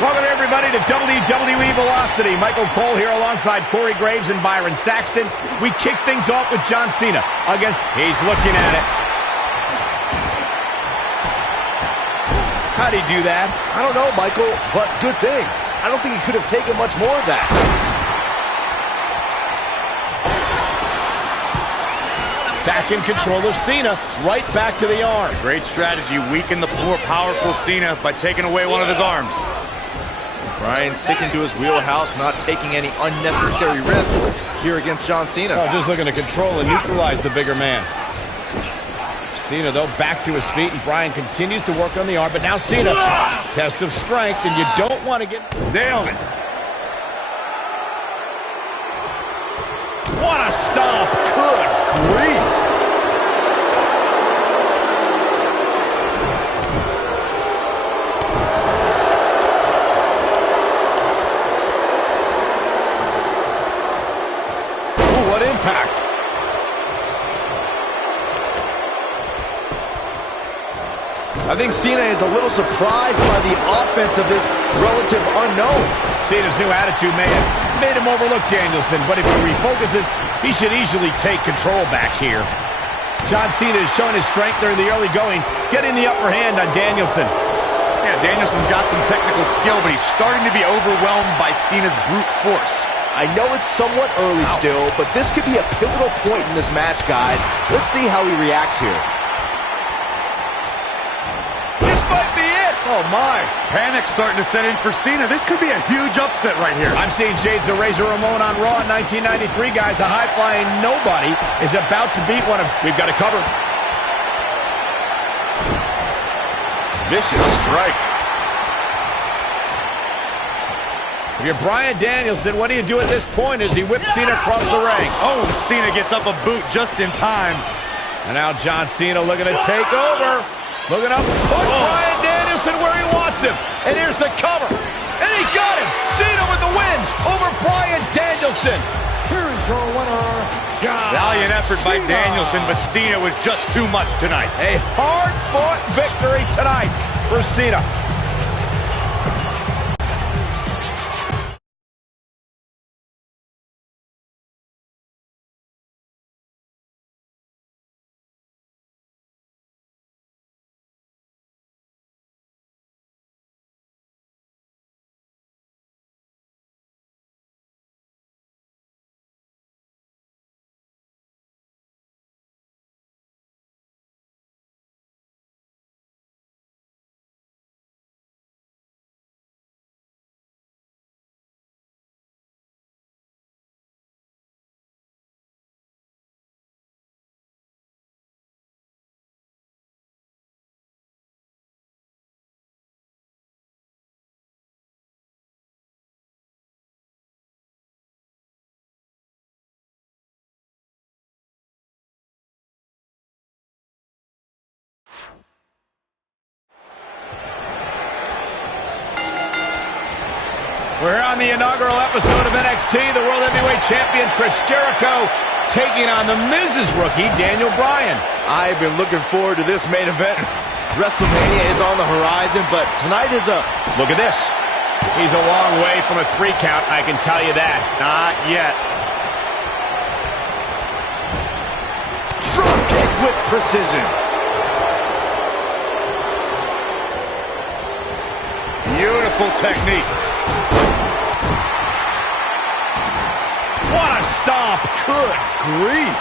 Welcome everybody to WWE Velocity. Michael Cole here alongside Corey Graves and Byron Saxton. We kick things off with John Cena against, he's looking at it. How'd he do that? I don't know, Michael, but good thing. I don't think he could have taken much more of that. Back in control of Cena, right back to the arm. Great strategy, weaken the more powerful Cena by taking away one of his arms. Bryan sticking to his wheelhouse, not taking any unnecessary risks here against John Cena. Oh, just looking to control and neutralize the bigger man. Cena, though, back to his feet, and Bryan continues to work on the arm, but now Cena, test of strength, and you don't want to get... Nailed it. What a stomp! Good grief! What impact! I think Cena is a little surprised by the offense of this relative unknown. Cena's new attitude may have made him overlook Danielson, but if he refocuses, he should easily take control back here. John Cena is showing his strength during the early going, getting the upper hand on Danielson. Yeah, Danielson's got some technical skill, but he's starting to be overwhelmed by Cena's brute force. I know it's somewhat early still, but this could be a pivotal point in this match, guys. Let's see how he reacts here. This might be it! Oh, my. Panic's starting to set in for Cena. This could be a huge upset right here. I'm seeing shades of Razor Ramon on Raw in 1993, guys. A high-flying nobody is about to beat one of... We've got to cover. Vicious strike. If you're Bryan Danielson, what do you do at this point as he whips Cena across the ring? Oh, Cena gets up a boot just in time. And now John Cena looking to take over. Looking up, put Bryan Danielson where he wants him. And here's the cover. And he got him. Cena with the wins over Bryan Danielson. Here is your winner, John Valiant effort by Cena. Danielson, but Cena was just too much tonight. A hard-fought victory tonight for Cena. We're here on the inaugural episode of NXT. The World Heavyweight Champion Chris Jericho taking on the Miz's rookie, Daniel Bryan. I've been looking forward to this main event. WrestleMania is on the horizon, but tonight is a... Look at this. He's a long way from a 3 count, I can tell you that. Not yet. Drop kick with precision. Beautiful technique. What a stomp. Good grief.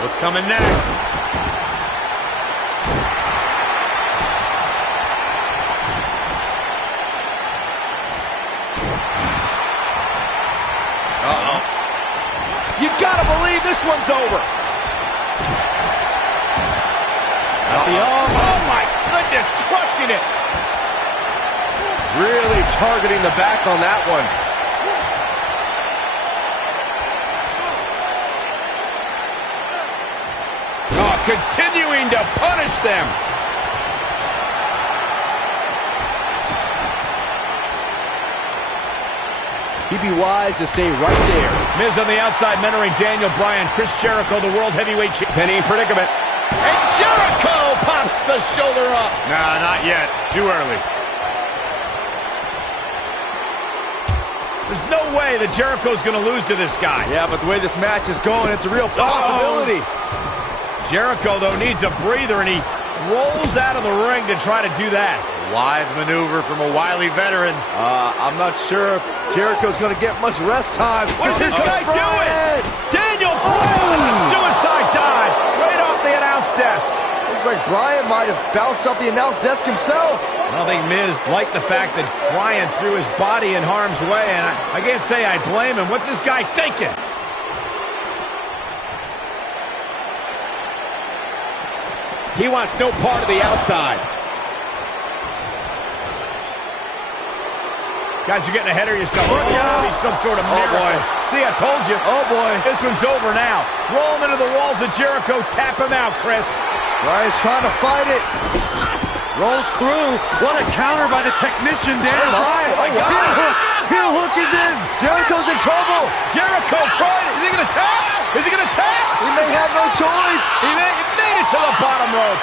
What's coming next? Uh-oh. You gotta believe this one's over. Oh my goodness, crushing it. Really targeting the back on that one. Oh, continuing to punish them. he'd be wise to stay right there. Miz on the outside mentoring Daniel Bryan. Chris Jericho, the World Heavyweight Champion. Penny in predicament. And Jericho pops the shoulder up. Nah, not yet. Too early. There's no way that Jericho's going to lose to this guy. Yeah, but the way this match is going, it's a real possibility. Jericho, though, needs a breather, and he rolls out of the ring to try to do that. Wise maneuver from a wily veteran. I'm not sure if Jericho's going to get much rest time. What's this guy doing? Daniel Bryan with a suicide dive right off the announce desk. Looks like Bryan might have bounced off the announce desk himself. I don't think Miz liked the fact that Bryan threw his body in harm's way, and I can't say I blame him. What's this guy thinking? He wants no part of the outside. Guys, you're getting ahead of yourself. Look out. Be some sort of miracle. Boy. See, I told you. Oh, boy. This one's over now. Roll him into the walls of Jericho. Tap him out, Chris. Bryan's trying to fight it. Rolls through. What a counter by the technician, Daniel Bryan. Oh, wow. Heel hook is in. Jericho's in trouble. Jericho tried it. Is he going to tap? Is he going to tap? He may have no choice. He made it to the bottom rope.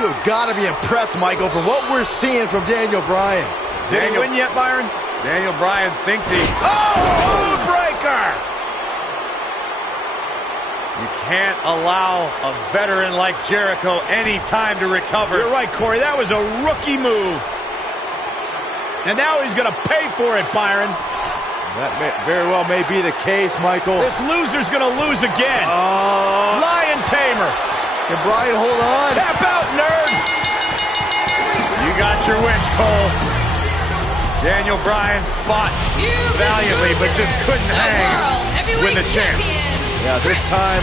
You've got to be impressed, Michael, from what we're seeing from Daniel Bryan. Did he win yet, Byron? Daniel Bryan thinks he... Oh, breaker! You can't allow a veteran like Jericho any time to recover. You're right, Corey. That was a rookie move. And now he's going to pay for it, Byron. That very well may be the case, Michael. This loser's going to lose again. Lion Tamer. Can Bryan hold on? Tap out, nerd. You got your wish, Cole. Daniel Bryan fought valiantly, but just couldn't hang with the champ. Yeah, this time,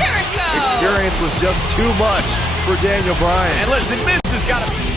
experience was just too much for Daniel Bryan. And listen, Miz has got to be...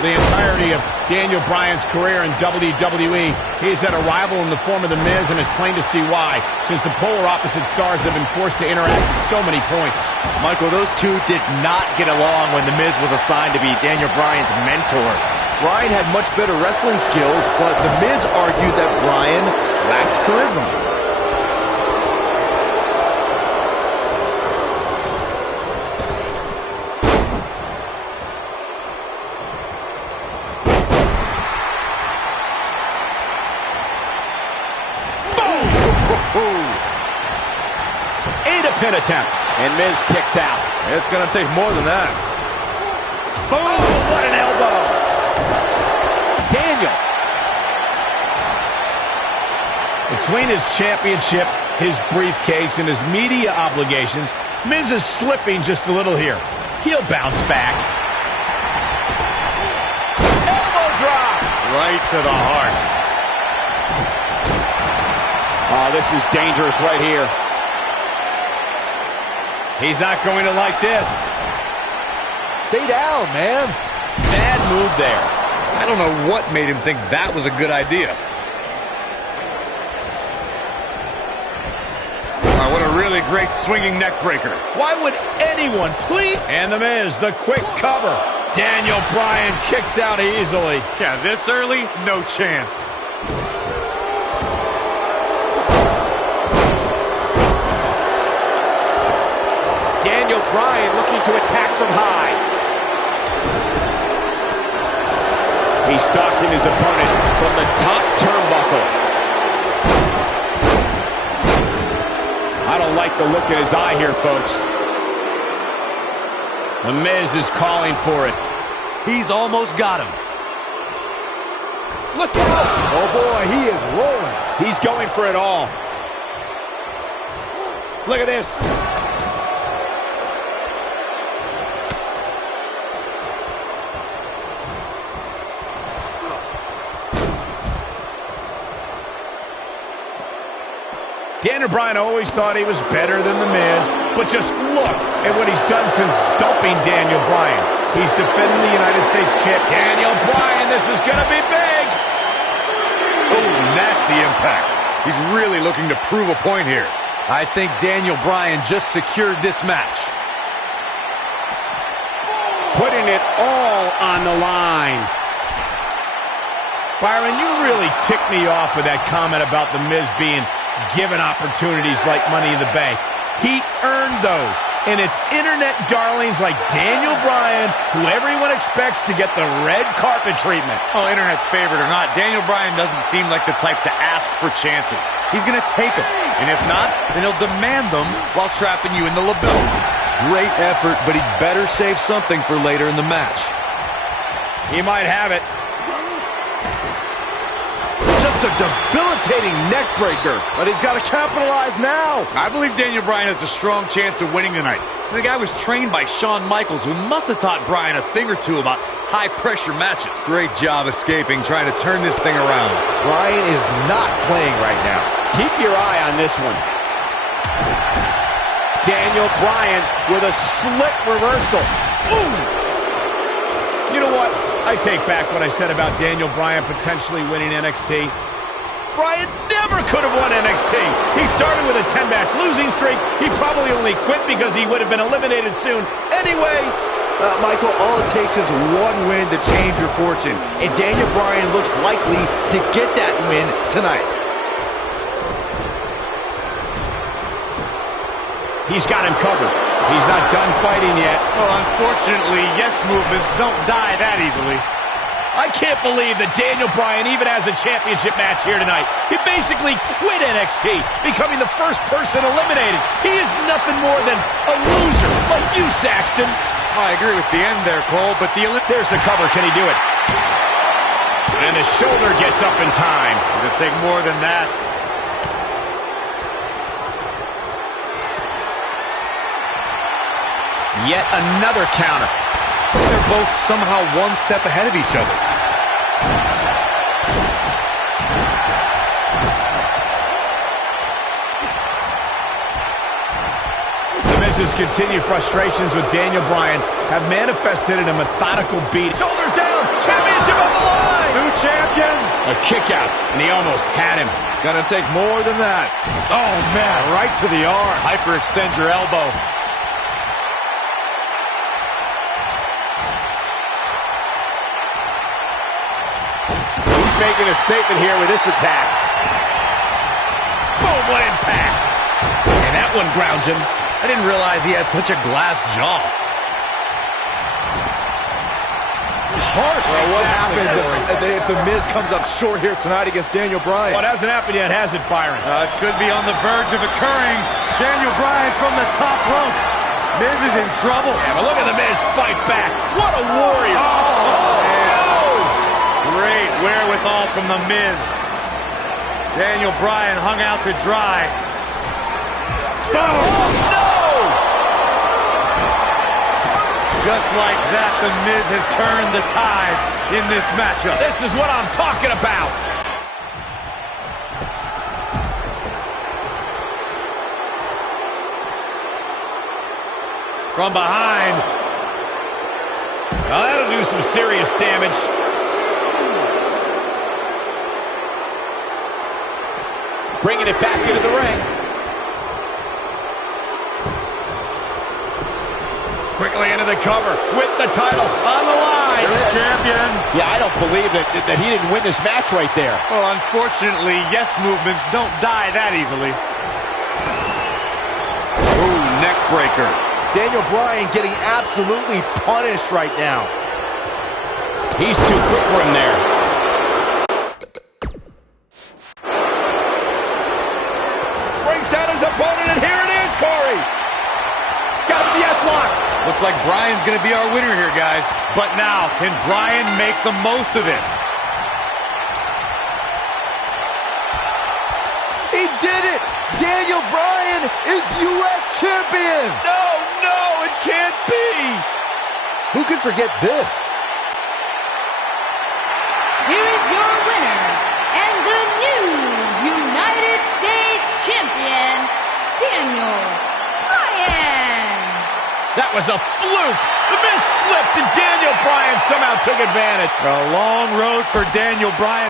The entirety of Daniel Bryan's career in WWE, he's had a rival in the form of The Miz, and it's plain to see why, since the polar opposite stars have been forced to interact at so many points. Michael, those two did not get along when The Miz was assigned to be Daniel Bryan's mentor. Bryan had much better wrestling skills, but The Miz argued that Bryan lacked charisma. Pin attempt. And Miz kicks out. It's going to take more than that. Boom! Oh, what an elbow. Daniel. Between his championship, his briefcase, and his media obligations, Miz is slipping just a little here. He'll bounce back. Elbow drop. right to the heart. Oh, this is dangerous right here. He's not going to like this. Stay down, man. Bad move there. I don't know what made him think that was a good idea. Oh, what a really great swinging neck breaker. Why would anyone, please? And The Miz, the quick cover. Daniel Bryan kicks out easily. Yeah, this early, no chance. Daniel Bryan looking to attack from high. He's stalking his opponent from the top turnbuckle. I don't like the look in his eye here, folks. The Miz is calling for it. He's almost got him. Look out! Oh boy, he is rolling. He's going for it all. Look at this. Daniel Bryan always thought he was better than The Miz, but just look at what he's done since dumping Daniel Bryan. He's defending the United States champ. Daniel Bryan, this is going to be big. Oh, nasty impact. He's really looking to prove a point here. I think Daniel Bryan just secured this match. Putting it all on the line. Byron, you really ticked me off with that comment about The Miz being given opportunities like Money in the Bank. He earned those. And it's internet darlings like Daniel Bryan who everyone expects to get the red carpet treatment. Oh, internet favorite or not, Daniel Bryan doesn't seem like the type to ask for chances. He's going to take them. And if not, then he'll demand them while trapping you in the label. Great effort, but he'd better save something for later in the match. He might have it. Just a debilitating neck breaker, but he's got to capitalize now. I believe Daniel Bryan has a strong chance of winning tonight. The guy was trained by Shawn Michaels, who must have taught Bryan a thing or two about high-pressure matches. Great job escaping, trying to turn this thing around. Bryan is not playing right now. Keep your eye on this one. Daniel Bryan with a slick reversal. Ooh! You know what? I take back what I said about Daniel Bryan potentially winning NXT. Bryan never could have won NXT. He started with a 10-match losing streak. He probably only quit because he would have been eliminated soon. Anyway, Michael, all it takes is one win to change your fortune. And Daniel Bryan looks likely to get that win tonight. he's got him covered. He's not done fighting yet. Well, unfortunately, yes movements don't die that easily. I can't believe that Daniel Bryan even has a championship match here tonight. He basically quit NXT, becoming the first person eliminated. He is nothing more than a loser, like you, Saxton. I agree with the end there, Cole, but there's the cover. Can he do it? And the shoulder gets up in time. It'll take more than that. Yet another counter. So they're both somehow one step ahead of each other. The Miz's continued frustrations with Daniel Bryan have manifested in a methodical beat. Shoulders down, championship on the line. New champion. A kick out, and he almost had him. Gonna take more than that. Oh, man, right to the arm. Hyperextend your elbow. Making a statement here with this attack. Boom, what impact. And that one grounds him. I didn't realize he had such a glass jaw. Harsh. Well, what happens if the Miz comes up short here tonight against Daniel Bryan? Well, it hasn't happened yet, has it, Byron? It could be on the verge of occurring. Daniel Bryan from the top rope. Miz is in trouble. Yeah, but look at the Miz fight back. What a warrior. Great wherewithal from the Miz. Daniel Bryan hung out to dry. Oh, no! just like that, The Miz has turned the tides in this matchup. This is what I'm talking about. From behind. Now that'll do some serious damage. Bringing it back into the ring. Quickly into the cover with the title on the line. Champion. Yeah, I don't believe that he didn't win this match right there. Well, unfortunately, yes movements don't die that easily. Ooh, neck breaker. Daniel Bryan getting absolutely punished right now. He's too quick for him there. Brings down his opponent, and here it is, Corey. Got him with the S-lock. Looks like Bryan's going to be our winner here, guys. But now, can Bryan make the most of this? He did it! Daniel Bryan is U.S. champion! No, it can't be. Who could forget this? Here is your winner, and the new United States champion, Daniel Bryan. That was a fluke. The Miz slipped, and Daniel Bryan somehow took advantage. A long road for Daniel Bryan.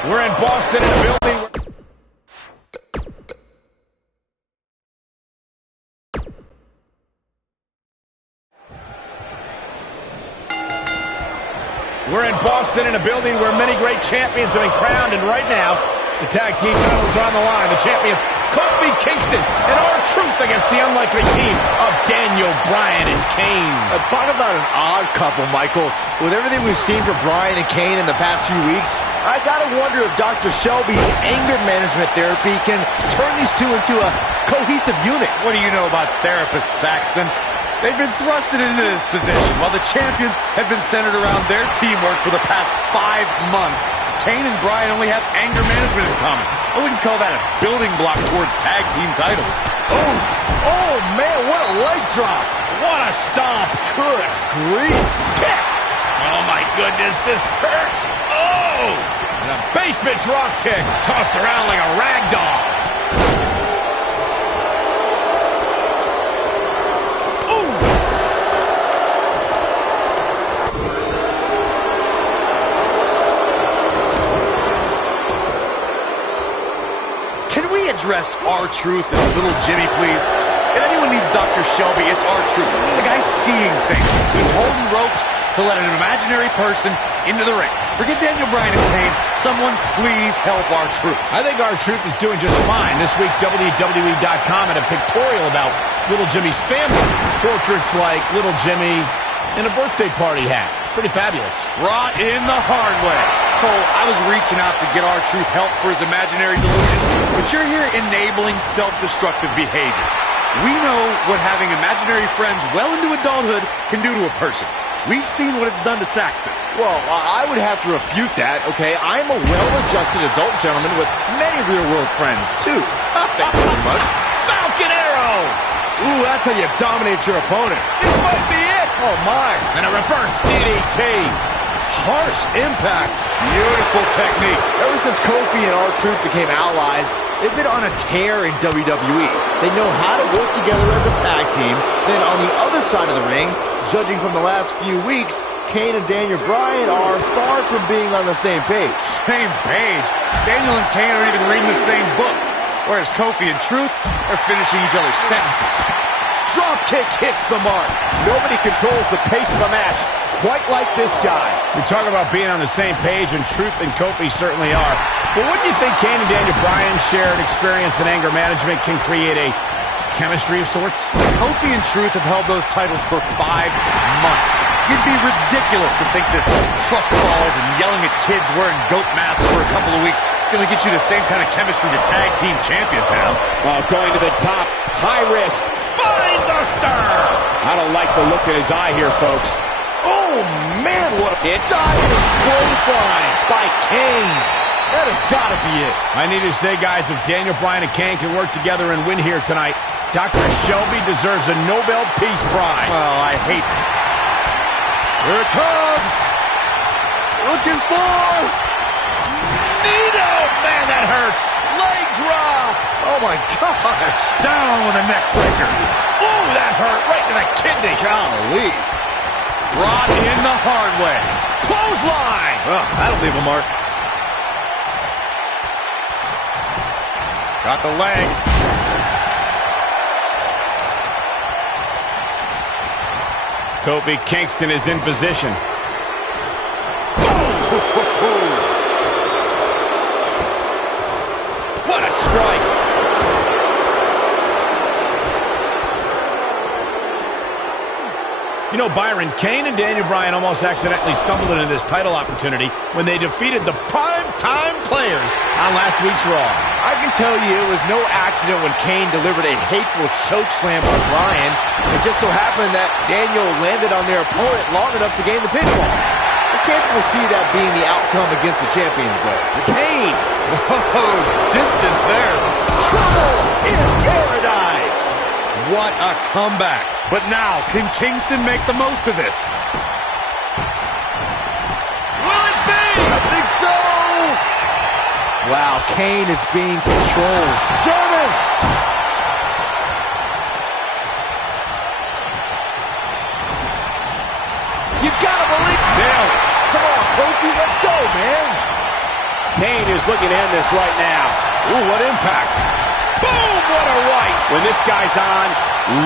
We're in Boston in a building. We're in Boston in a building where many great champions have been crowned, and right now, the tag team titles are on the line. The champions, Kofi Kingston and R-Truth against the unlikely team of Daniel Bryan and Kane. Talk about an odd couple, Michael. With everything we've seen from Bryan and Kane in the past few weeks, I gotta wonder if Dr. Shelby's anger management therapy can turn these two into a cohesive unit. What do you know about therapists, Saxton? They've been thrusted into this position while the champions have been centered around their teamwork for the past 5 months. Kane and Bryan only have anger management in common. I wouldn't call that a building block towards tag team titles. Oh man, what a leg drop. What a stomp. Good grief. Kick. Oh, my goodness, this hurts. Oh! And a basement drop kick tossed around like a rag doll. Ooh! Can we address R-Truth and Little Jimmy, please? If anyone needs Dr. Shelby, it's R-Truth. The guy's seeing things. He's holding ropes to let an imaginary person into the ring. Forget Daniel Bryan and Kane. Someone please help R-Truth. I think R-Truth is doing just fine. This week, WWE.com had a pictorial about Little Jimmy's family. Portraits like Little Jimmy and a birthday party hat. Pretty fabulous. Brought in the hard way. Cole, I was reaching out to get R-Truth help for his imaginary delusion, but you're here enabling self-destructive behavior. We know what having imaginary friends well into adulthood can do to a person. We've seen what it's done to Saxton. Well, I would have to refute that, okay? I'm a well-adjusted adult gentleman with many real-world friends, too. Thank you very much. Falcon Arrow! Ooh, that's how you dominate your opponent. This might be it! Oh, my. And a reverse DDT. Harsh impact. Beautiful technique. Ever since Kofi and R-Truth became allies, they've been on a tear in WWE. They know how to work together as a tag team. Then on the other side of the ring, judging from the last few weeks, Kane and Daniel Bryan are far from being on the same page. Same page? Daniel and Kane aren't even reading the same book. Whereas Kofi and Truth are finishing each other's sentences. Drop kick hits the mark. Nobody controls the pace of a match quite like this guy. We talk about being on the same page, and Truth and Kofi certainly are. But wouldn't you think Kane and Daniel Bryan's shared experience in anger management can create a chemistry of sorts? Kofi and Truth have held those titles for 5 months. It'd be ridiculous to think that trust falls and yelling at kids wearing goat masks for a couple of weeks is going to get you the same kind of chemistry the tag team champions have. Oh, going to the top. High risk. Spinebuster! I don't like the look in his eye here, folks. Oh, man, what a diving clothesline by Kane. That has got to be it. I need to say, guys, if Daniel Bryan and Kane can work together and win here tonight, Dr. Shelby deserves a Nobel Peace Prize. Well, I hate it. Here it comes. Looking for Nito! Man, that hurts. leg drop. Oh, my gosh. Down with a neck breaker. Ooh, that hurt right to the kidney. Golly. Brought in the hard way. Clothesline! Oh, that'll leave a mark. Got the leg. Kofi Kingston is in position. What a strike! You know, Byron, Kane and Daniel Bryan almost accidentally stumbled into this title opportunity when they defeated the Prime Players on last week's Raw. I can tell you it was no accident when Kane delivered a hateful chokeslam on Bryan. It just so happened that Daniel landed on their opponent long enough to gain the pinfall. I can't foresee that being the outcome against the champions, though. Kane! Whoa, distance there. Trouble in paradise! What a comeback. But now, can Kingston make the most of this? Will it be? I think so! Wow, Kane is being controlled. German! You gotta believe... Nailed it. Come on, Kofi, let's go, man! Kane is looking to end this right now. Ooh, what impact. Boom, what a right. When this guy's on,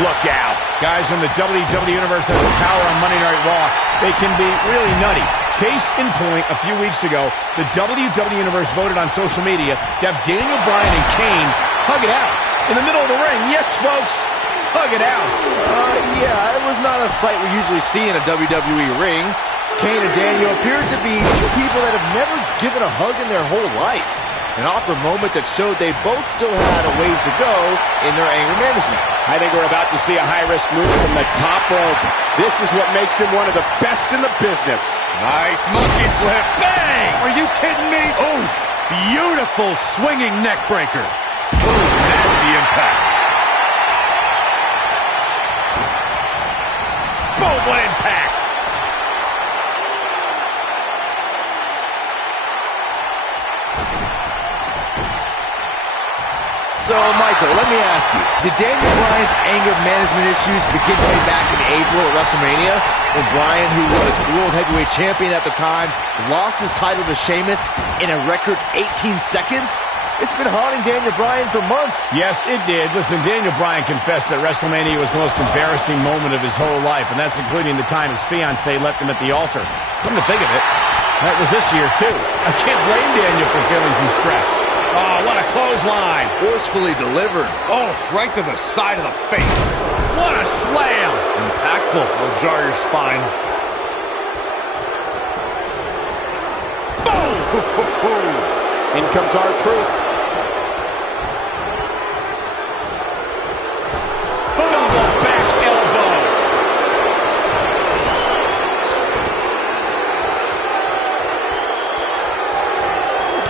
look out. Guys, when the WWE Universe has the power on Monday Night Raw, they can be really nutty. Case in point, a few weeks ago, the WWE Universe voted on social media to have Daniel Bryan and Kane hug it out in the middle of the ring. Yes, folks, hug it out. Yeah, it was not a sight we usually see in a WWE ring. Kane and Daniel appeared to be two people that have never given a hug in their whole life. An awkward moment that showed they both still had a ways to go in their anger management. I think we're about to see a high-risk move from the top rope. This is what makes him one of the best in the business. Nice monkey flip. Bang! Are you kidding me? Oof. Beautiful swinging neck breaker. Ooh, nasty impact. Boom, what impact. So, Michael, let me ask you, did Daniel Bryan's anger management issues begin way back in April at WrestleMania when Bryan, who was World Heavyweight Champion at the time, lost his title to Sheamus in a record 18 seconds? It's been haunting Daniel Bryan for months. Yes, it did. Listen, Daniel Bryan confessed that WrestleMania was the most embarrassing moment of his whole life, and that's including the time his fiancée left him at the altar. Come to think of it, that was this year, too. I can't blame Daniel for feeling some stress. Oh, what a clothesline. Forcefully delivered. Oh, right to the side of the face. What a slam. Impactful. Will jar your spine. Boom! In comes R-Truth. Double back elbow.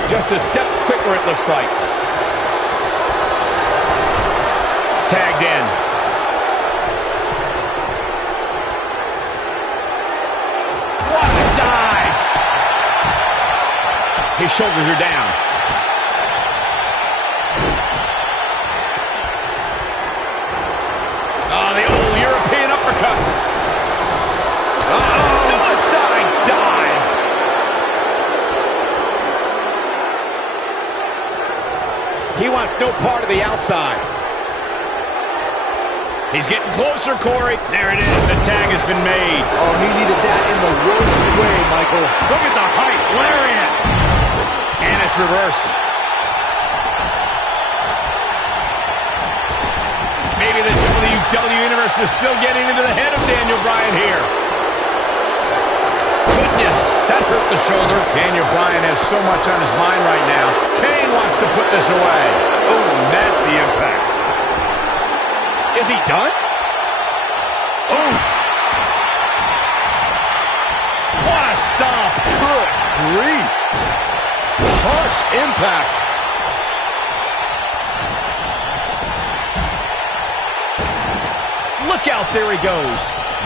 Just a step quicker, it looks like. Tagged in. What a dive! His shoulders are down. Oh, the old European uppercut. Suicide dive. He wants no part of the outside. He's getting closer, Corey. There it is. The tag has been made. Oh, he needed that in the worst way, Michael. Look at the height. Lariat. And it's reversed. Maybe the WWE Universe is still getting into the head of Daniel Bryan here. Goodness, that hurt the shoulder. Daniel Bryan has so much on his mind right now. Kane wants to put this away. Oh, nasty impact. Is he done? Oof. What a stomp. Good grief. Harsh impact. Look out, there he goes.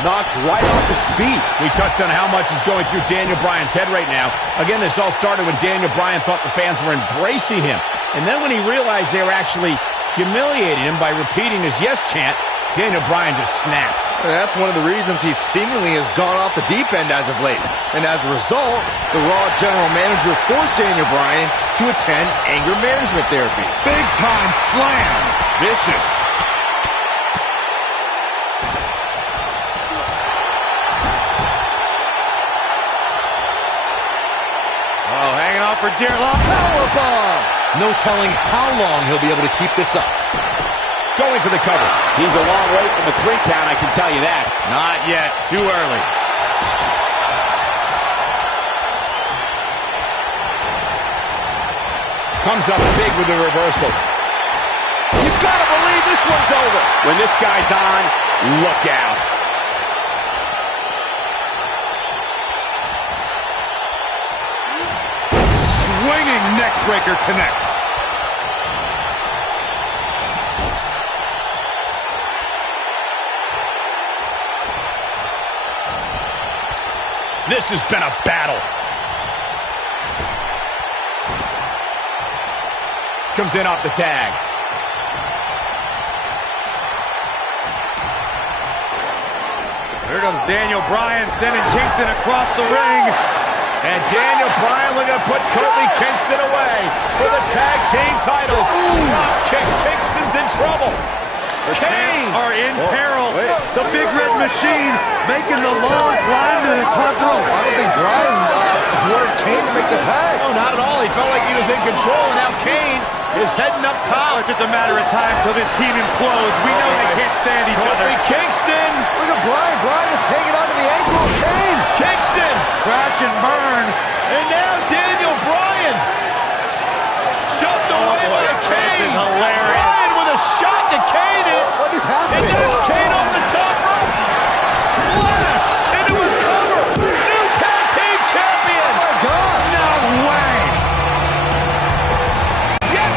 Knocked right off his feet. We touched on how much is going through Daniel Bryan's head right now. Again, this all started when Daniel Bryan thought the fans were embracing him. And then when he realized they were actually humiliating him by repeating his yes chant, Daniel Bryan just snapped. And that's one of the reasons he seemingly has gone off the deep end as of late. And as a result, the Raw general manager forced Daniel Bryan to attend anger management therapy. Big time slam. Vicious. Oh, hanging on for dear life. Powerbomb! No telling how long he'll be able to keep this up. Going for the cover. He's a long way from the 3 count, I can tell you that. Not yet. Too early. Comes up big with the reversal. You gotta believe this one's over. When this guy's on, look out. Swinging neckbreaker connects. This has been a battle. Comes in off the tag. Here comes Daniel Bryan sending Kingston across the ring. And Daniel Bryan looking to put Kofi Kingston away for the tag team titles. Drop kick. Kingston's in trouble. The Kane champs are in peril. Wait. The Big Red Machine making the long climb to the top rope. I don't think Bryan wanted Kane to make the tag. No, not at all. He felt like he was in control, and now Kane is heading up top. It's just a matter of time till this team implodes. We know they can't stand each other. Kofi Kingston. Look at Bryan. Bryan is hanging onto the ankle of Kane. Kingston. Crash and burn. And now Daniel Bryan. Shoved away by Kane. This is hilarious. Bryan with a shot to Kane. What is happening? And there's Kane on the top rope. Splash into a cover. New tag team champion. Oh, my God. No way. Yes.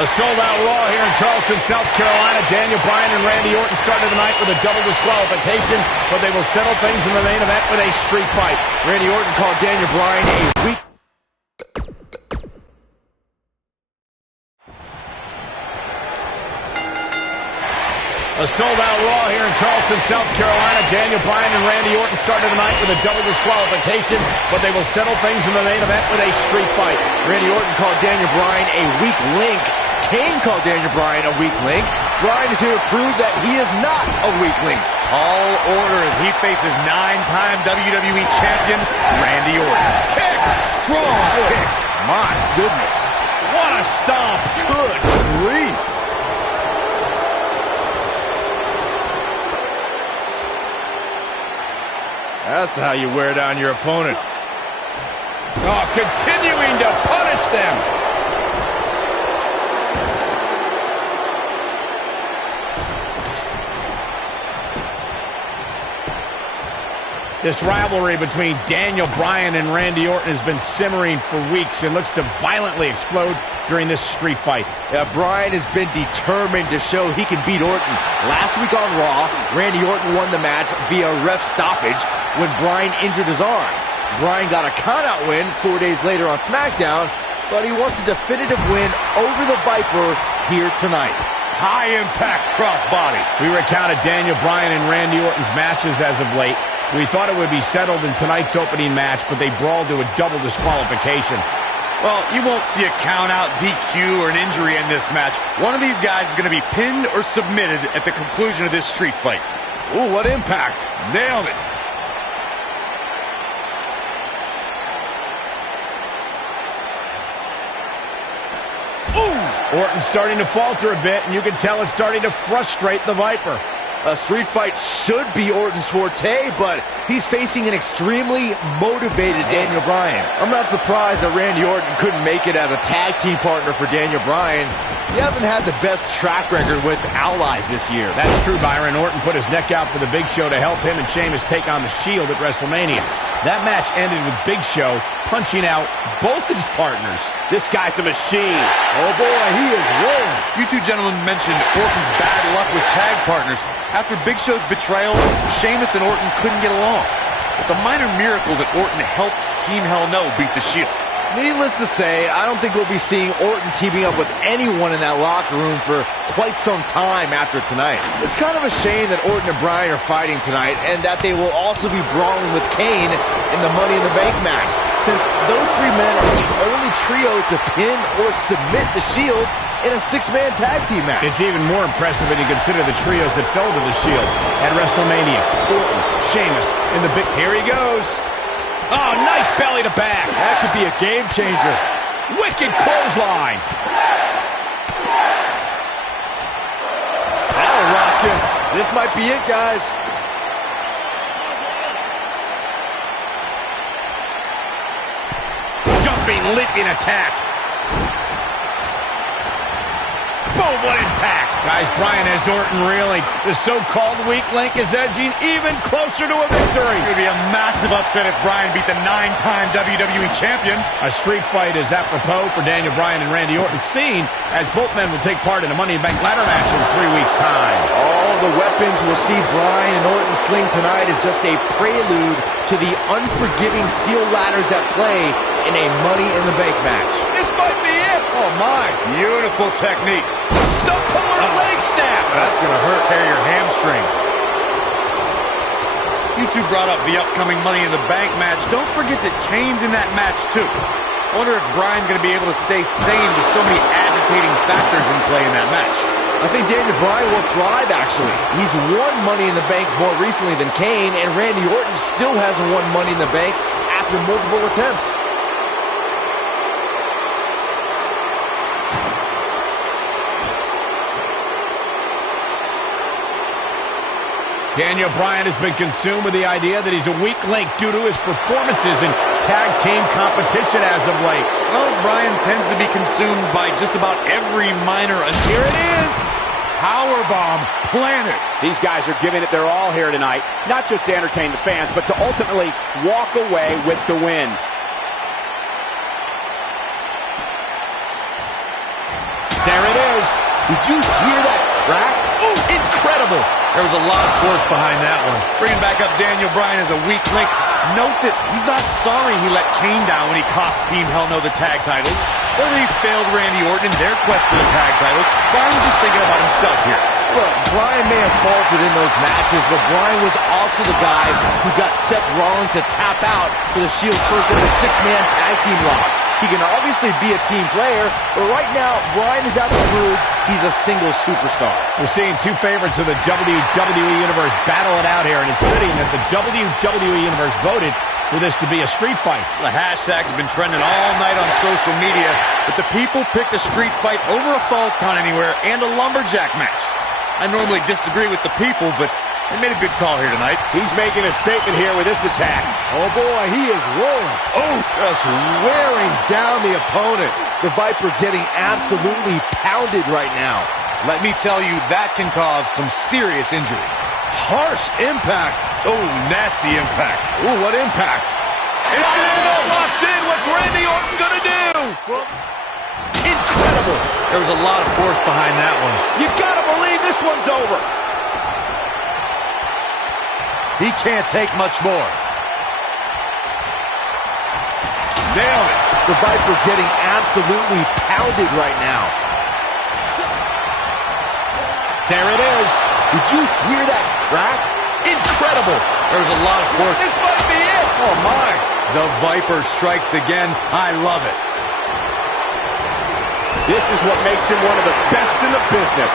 A sold-out Raw here in Charleston, South Carolina. Daniel Bryan and Randy Orton started the night with a double disqualification, but they will settle things in the main event with a street fight. Randy Orton called Daniel Bryan a weak... A sold-out Raw here in Charleston, South Carolina. Daniel Bryan and Randy Orton started the night with a double disqualification, but they will settle things in the main event with a street fight. Randy Orton called Daniel Bryan a weak link. Kane called Daniel Bryan a weak link. Bryan is here to prove that he is not a weak link. Tall order as he faces 9-time WWE champion Randy Orton. Kick! Strong kick. My goodness. What a stomp! Good grief. That's how you wear down your opponent. Oh, continuing to punish them. This rivalry between Daniel Bryan and Randy Orton has been simmering for weeks and looks to violently explode during this street fight. Yeah, Bryan has been determined to show he can beat Orton. Last week on Raw, Randy Orton won the match via ref stoppage when Bryan injured his arm. Bryan got a countout win 4 days later on SmackDown, but he wants a definitive win over the Viper here tonight. High impact crossbody. We recounted Daniel Bryan and Randy Orton's matches as of late. We thought it would be settled in tonight's opening match, but they brawled to a double disqualification. Well, you won't see a count-out, DQ, or an injury in this match. One of these guys is going to be pinned or submitted at the conclusion of this street fight. Ooh, what impact. Nailed it. Ooh! Orton's starting to falter a bit, and you can tell it's starting to frustrate the Viper. A street fight should be Orton's forte, but he's facing an extremely motivated Daniel Bryan. I'm not surprised that Randy Orton couldn't make it as a tag team partner for Daniel Bryan. He hasn't had the best track record with allies this year. That's true, Byron. Orton put his neck out for the Big Show to help him and Sheamus take on the Shield at WrestleMania. That match ended with Big Show punching out both his partners. This guy's a machine. Oh boy, he is rolling. You two gentlemen mentioned Orton's bad luck with tag partners. After Big Show's betrayal, Sheamus and Orton couldn't get along. It's a minor miracle that Orton helped Team Hell No beat the Shield. Needless to say, I don't think we'll be seeing Orton teaming up with anyone in that locker room for quite some time after tonight. It's kind of a shame that Orton and Bryan are fighting tonight and that they will also be brawling with Kane in the Money in the Bank match, since those three men are the only trio to pin or submit the Shield in a six-man tag team match. It's even more impressive when you consider the trios that fell to the Shield at WrestleMania. Orton, Sheamus, and the Big... Here he goes. Oh, nice belly to back. That could be a game changer. Wicked clothesline. That'll rock him. This might be it, guys. Jumping, leaping attack. Boom, what impact. Guys, Bryan has Orton reeling. The so-called weak link is edging even closer to a victory. It would be a massive upset if Bryan beat the 9-time WWE champion. A street fight is apropos for Daniel Bryan and Randy Orton, seen as both men will take part in a Money in the Bank ladder match in 3 weeks' time. All the weapons we'll see Bryan and Orton sling tonight is just a prelude to the unforgiving steel ladders at play in a Money in the Bank match. This might be it. Oh, my. Beautiful technique. Stump puller leg snap. That's going to hurt. Tear your hamstring. You two brought up the upcoming Money in the Bank match. Don't forget that Kane's in that match, too. I wonder if Bryan's going to be able to stay sane with so many agitating factors in play in that match. I think Daniel Bryan will thrive, actually. He's won Money in the Bank more recently than Kane, and Randy Orton still hasn't won Money in the Bank after multiple attempts. Daniel Bryan has been consumed with the idea that he's a weak link due to his performances in tag team competition as of late. Well, Bryan tends to be consumed by just about every minor. And here it is. Powerbomb planted. These guys are giving it their all here tonight, not just to entertain the fans, but to ultimately walk away with the win. There it is. Did you hear that crack? Oh, incredible. There was a lot of force behind that one. Bringing back up Daniel Bryan as a weak link. Note that he's not sorry he let Kane down when he cost Team Hell No the tag titles, or that he failed Randy Orton in their quest for the tag titles. Bryan was just thinking about himself here. Look, Bryan may have faltered in those matches, but Bryan was also the guy who got Seth Rollins to tap out for the Shield's first ever six-man tag team loss. He can obviously be a team player, but right now, Bryan is out to prove he's a single superstar. We're seeing two favorites of the WWE Universe battle it out here, and it's fitting that the WWE Universe voted for this to be a street fight. The hashtags have been trending all night on social media, but the people picked a street fight over a Falls Count Anywhere and a lumberjack match. I normally disagree with the people, but They made a good call here tonight. He's making a statement here with this attack. Oh, boy, he is rolling. Oh, just wearing down the opponent. The Viper getting absolutely pounded right now. Let me tell you, that can cause some serious injury. Harsh impact. Oh, nasty impact. Ooh, what impact? It's lost in. What's Randy Orton gonna do? Incredible. There was a lot of force behind that one. You gotta believe this one's over. He can't take much more. Nailed it. The Viper getting absolutely pounded right now. There it is. Did you hear that crack? Incredible. There was a lot of force. This might be it. Oh, my. The Viper strikes again. I love it. This is what makes him one of the best in the business.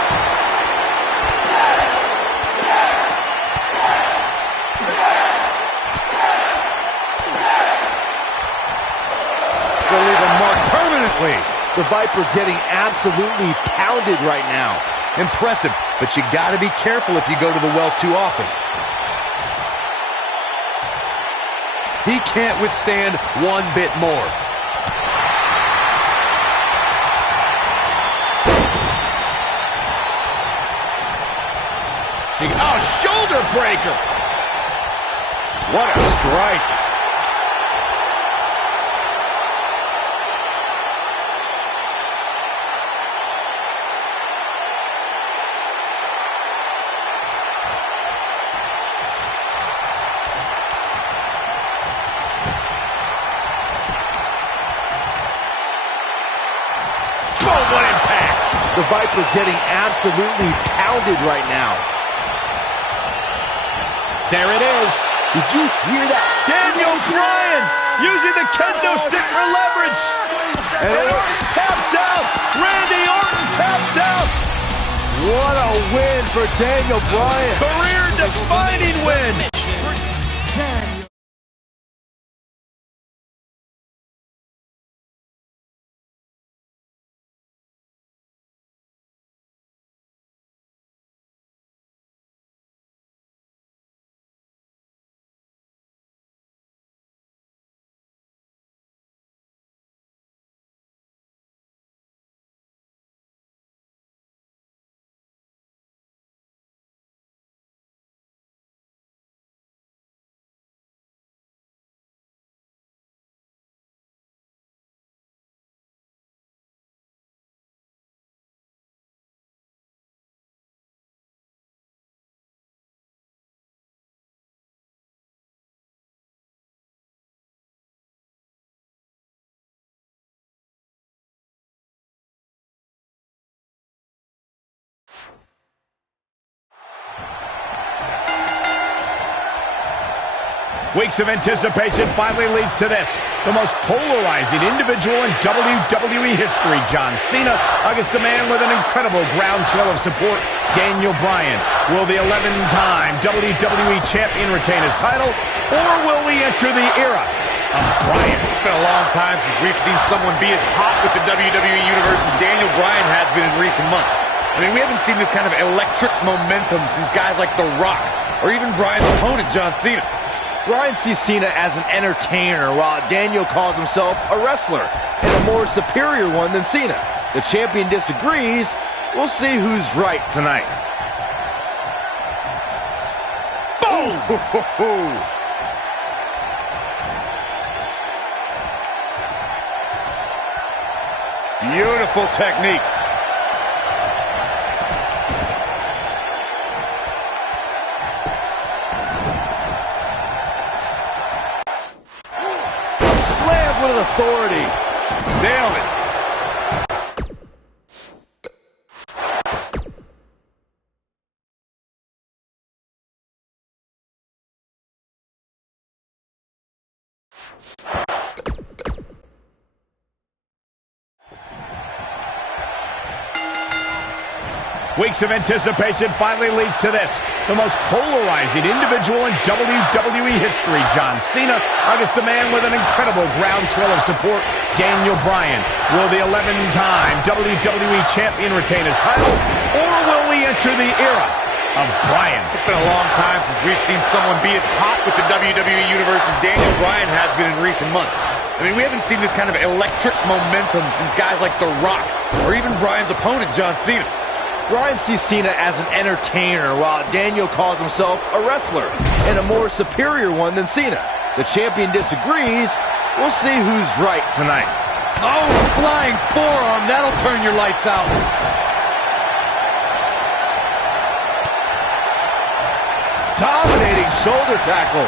Will leave a mark permanently. The Viper getting absolutely pounded right now. Impressive, but you gotta be careful if you go to the well too often. He can't withstand one bit more. Oh, shoulder breaker. What a strike. Oh, what impact. The Viper getting absolutely pounded right now. There it is. Did you hear that? Daniel Bryan using the kendo stick for leverage. And Orton taps out. Randy Orton taps out. What a win for Daniel Bryan. Career-defining win. Weeks of anticipation finally leads to this. The most polarizing individual in WWE history, John Cena, against a man with an incredible groundswell of support, Daniel Bryan. Will the 11-time WWE Champion retain his title, or will we enter the era of Bryan? It's been a long time since we've seen someone be as hot with the WWE Universe as Daniel Bryan has been in recent months. I mean, we haven't seen this kind of electric momentum since guys like The Rock, or even Bryan's opponent, John Cena. Bryan sees Cena as an entertainer, while Daniel calls himself a wrestler, and a more superior one than Cena. The champion disagrees. We'll see who's right tonight. Boom! Beautiful technique. With authority. Nailed it. Weeks of anticipation finally leads to this. The most polarizing individual in WWE history, John Cena, against a man with an incredible groundswell of support, Daniel Bryan. Will the 11-time WWE Champion retain his title, or will we enter the era of Bryan. It's been a long time since we've seen someone be as hot with the WWE Universe as Daniel Bryan has been in recent months. I mean, we haven't seen this kind of electric momentum since guys like The Rock, or even Bryan's opponent, John Cena. Bryan sees Cena as an entertainer, while Daniel calls himself a wrestler, and a more superior one than Cena. The champion disagrees. We'll see who's right tonight. Oh, flying forearm. That'll turn your lights out. Dominating shoulder tackle.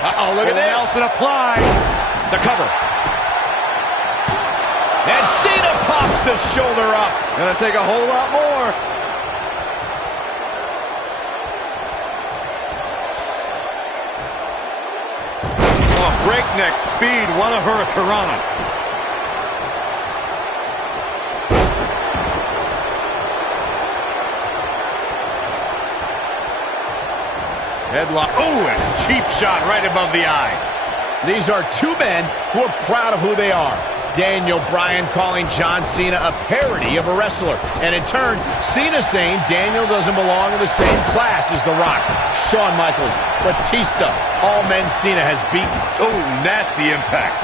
Uh-oh, look at this. Nelson applied. The cover. And Cena pops the shoulder up. Gonna take a whole lot more. Oh, breakneck speed. What a hurricanrana. Headlock. Oh, and a cheap shot right above the eye. These are two men who are proud of who they are. Daniel Bryan calling John Cena a parody of a wrestler. And in turn, Cena saying Daniel doesn't belong in the same class as The Rock, Shawn Michaels, Batista, all men Cena has beaten. Oh, nasty impact.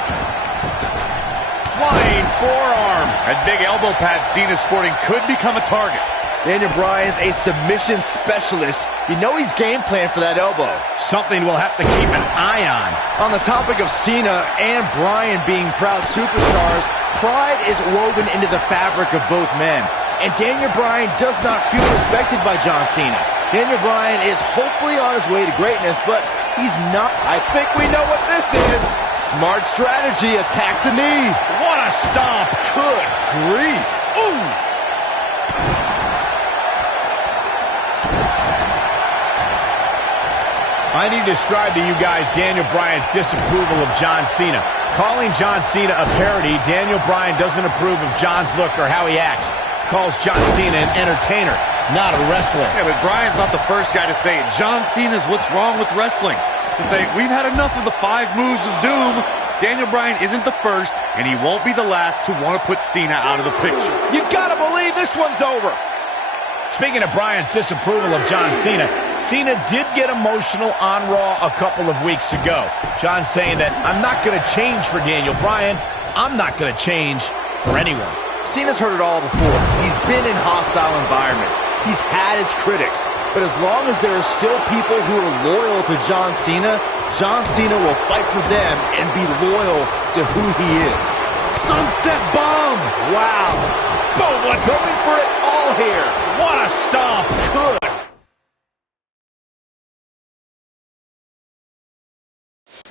Flying forearm. That big elbow pad Cena sporting could become a target. Daniel Bryan's a submission specialist. You know he's game planned for that elbow. Something we'll have to keep an eye on. On the topic of Cena and Bryan being proud superstars, pride is woven into the fabric of both men. And Daniel Bryan does not feel respected by John Cena. Daniel Bryan is hopefully on his way to greatness, but he's not. I think we know what this is. Smart strategy, attack the knee. What a stomp. Good grief. Ooh. I need to describe to you guys Daniel Bryan's disapproval of John Cena. Calling John Cena a parody, Daniel Bryan doesn't approve of John's look or how he acts. Calls John Cena an entertainer, not a wrestler. Yeah, but Bryan's not the first guy to say it. John Cena's what's wrong with wrestling. To say, we've had enough of the 5 moves of doom. Daniel Bryan isn't the first, and he won't be the last to want to put Cena out of the picture. You gotta believe this one's over. Speaking of Bryan's disapproval of John Cena, Cena did get emotional on Raw a couple of weeks ago. John saying that, I'm not going to change for Daniel Bryan. I'm not going to change for anyone. Cena's heard it all before. He's been in hostile environments. He's had his critics. But as long as there are still people who are loyal to John Cena will fight for them and be loyal to who he is. Sunset bomb! Wow. Boom, what going for it all here. What a stomp. Good.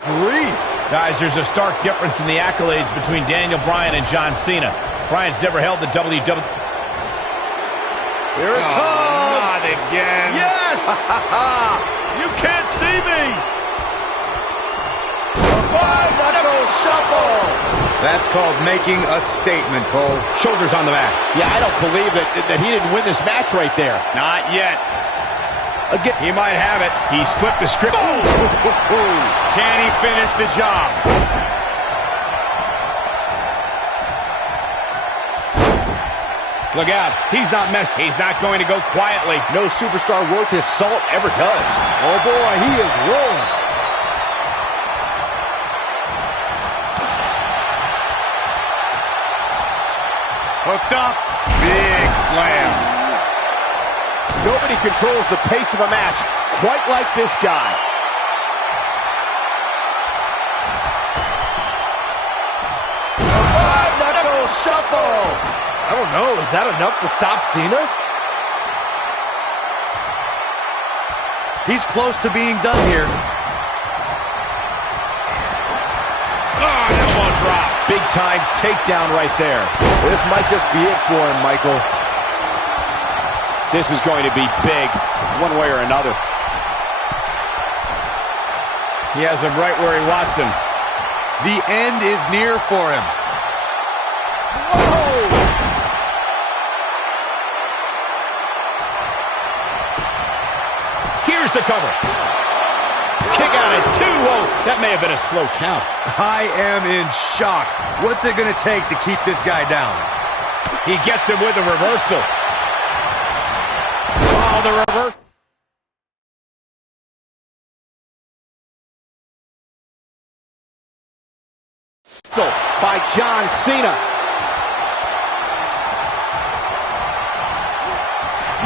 Grief. Guys, there's a stark difference in the accolades between Daniel Bryan and John Cena. Bryan's never held the WWE. Here it comes. Not again. Yes! You can't see me. Five-knuckle shuffle. That's called making a statement, Cole. Shoulders on the mat. Yeah, I don't believe that he didn't win this match right there. Not yet. Again, he might have it. He's flipped the script. Can he finish the job? Look out. He's not messed. He's not going to go quietly. No superstar worth his salt ever does. Oh boy, he is rolling. Hooked up. Big slam. Nobody controls the pace of a match quite like this guy. Five-knuckle shuffle. I don't know. Is that enough to stop Cena? He's close to being done here. Elbow drop. Big time takedown right there. This might just be it for him, Michael. This is going to be big, one way or another. He has him right where he wants him. The end is near for him. Whoa! Here's the cover. Kick out at 2. Whoa, that may have been a slow count. I am in shock. What's it going to take to keep this guy down? He gets him with a reversal. Oh, the reverse. By John Cena.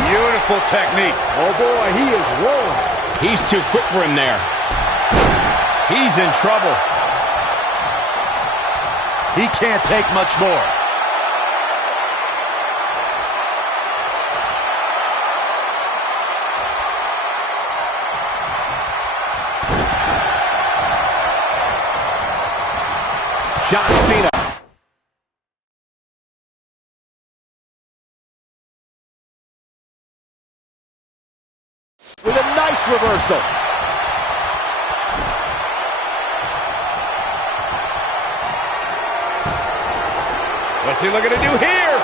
Beautiful technique. Oh, boy, he is rolling. He's too quick for him there. He's in trouble. He can't take much more. John Cena. With a nice reversal. What's he looking to do here?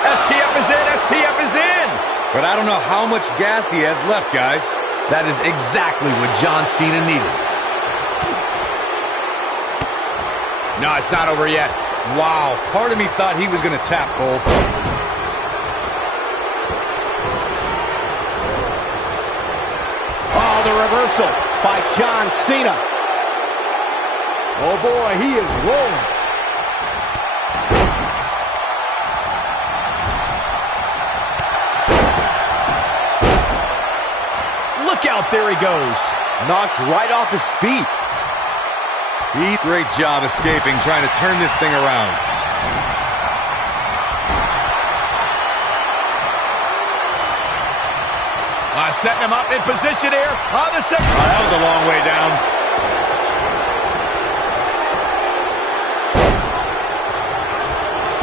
STF is in, STF is in. But I don't know how much gas he has left, guys. That is exactly what John Cena needed. No, it's not over yet. Wow, part of me thought he was going to tap, Cole. Oh, the reversal by John Cena. Oh, boy, he is rolling. Look out, there he goes. Knocked right off his feet. Great job escaping, trying to turn this thing around. Setting him up in position here. On the second. That was a long way down.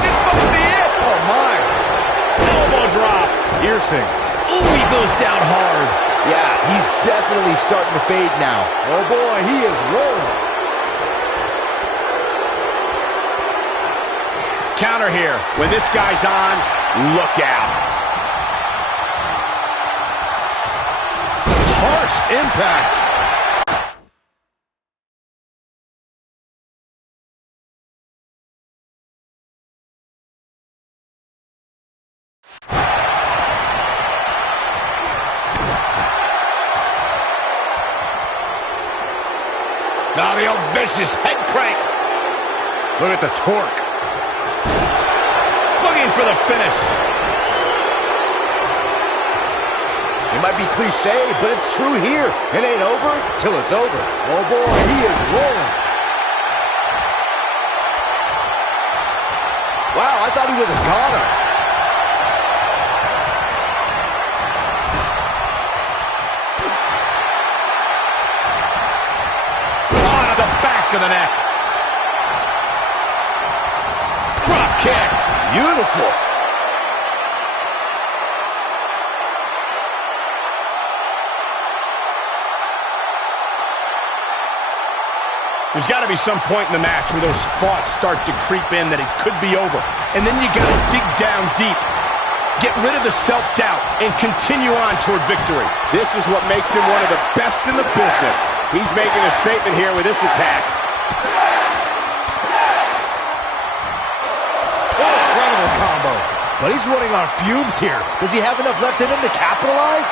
This must be it. Oh, my. Elbow drop. Piercing. Ooh, he goes down hard. Yeah, he's definitely starting to fade now. Oh, boy, he is rolling. Counter here. When this guy's on, look out. Harsh impact. Now the old vicious head crank. Look at the torque. Looking for the finish. It might be cliche, but it's true here. It ain't over till it's over. Oh, boy, he is rolling. Wow, I thought he was a goner. On the back of the neck. Drop kick. Beautiful. There's got to be some point in the match where those thoughts start to creep in that it could be over. And then you got to dig down deep. Get rid of the self-doubt and continue on toward victory. This is what makes him one of the best in the business. He's making a statement here with this attack. Incredible combo. But he's running on fumes here. Does he have enough left in him to capitalize?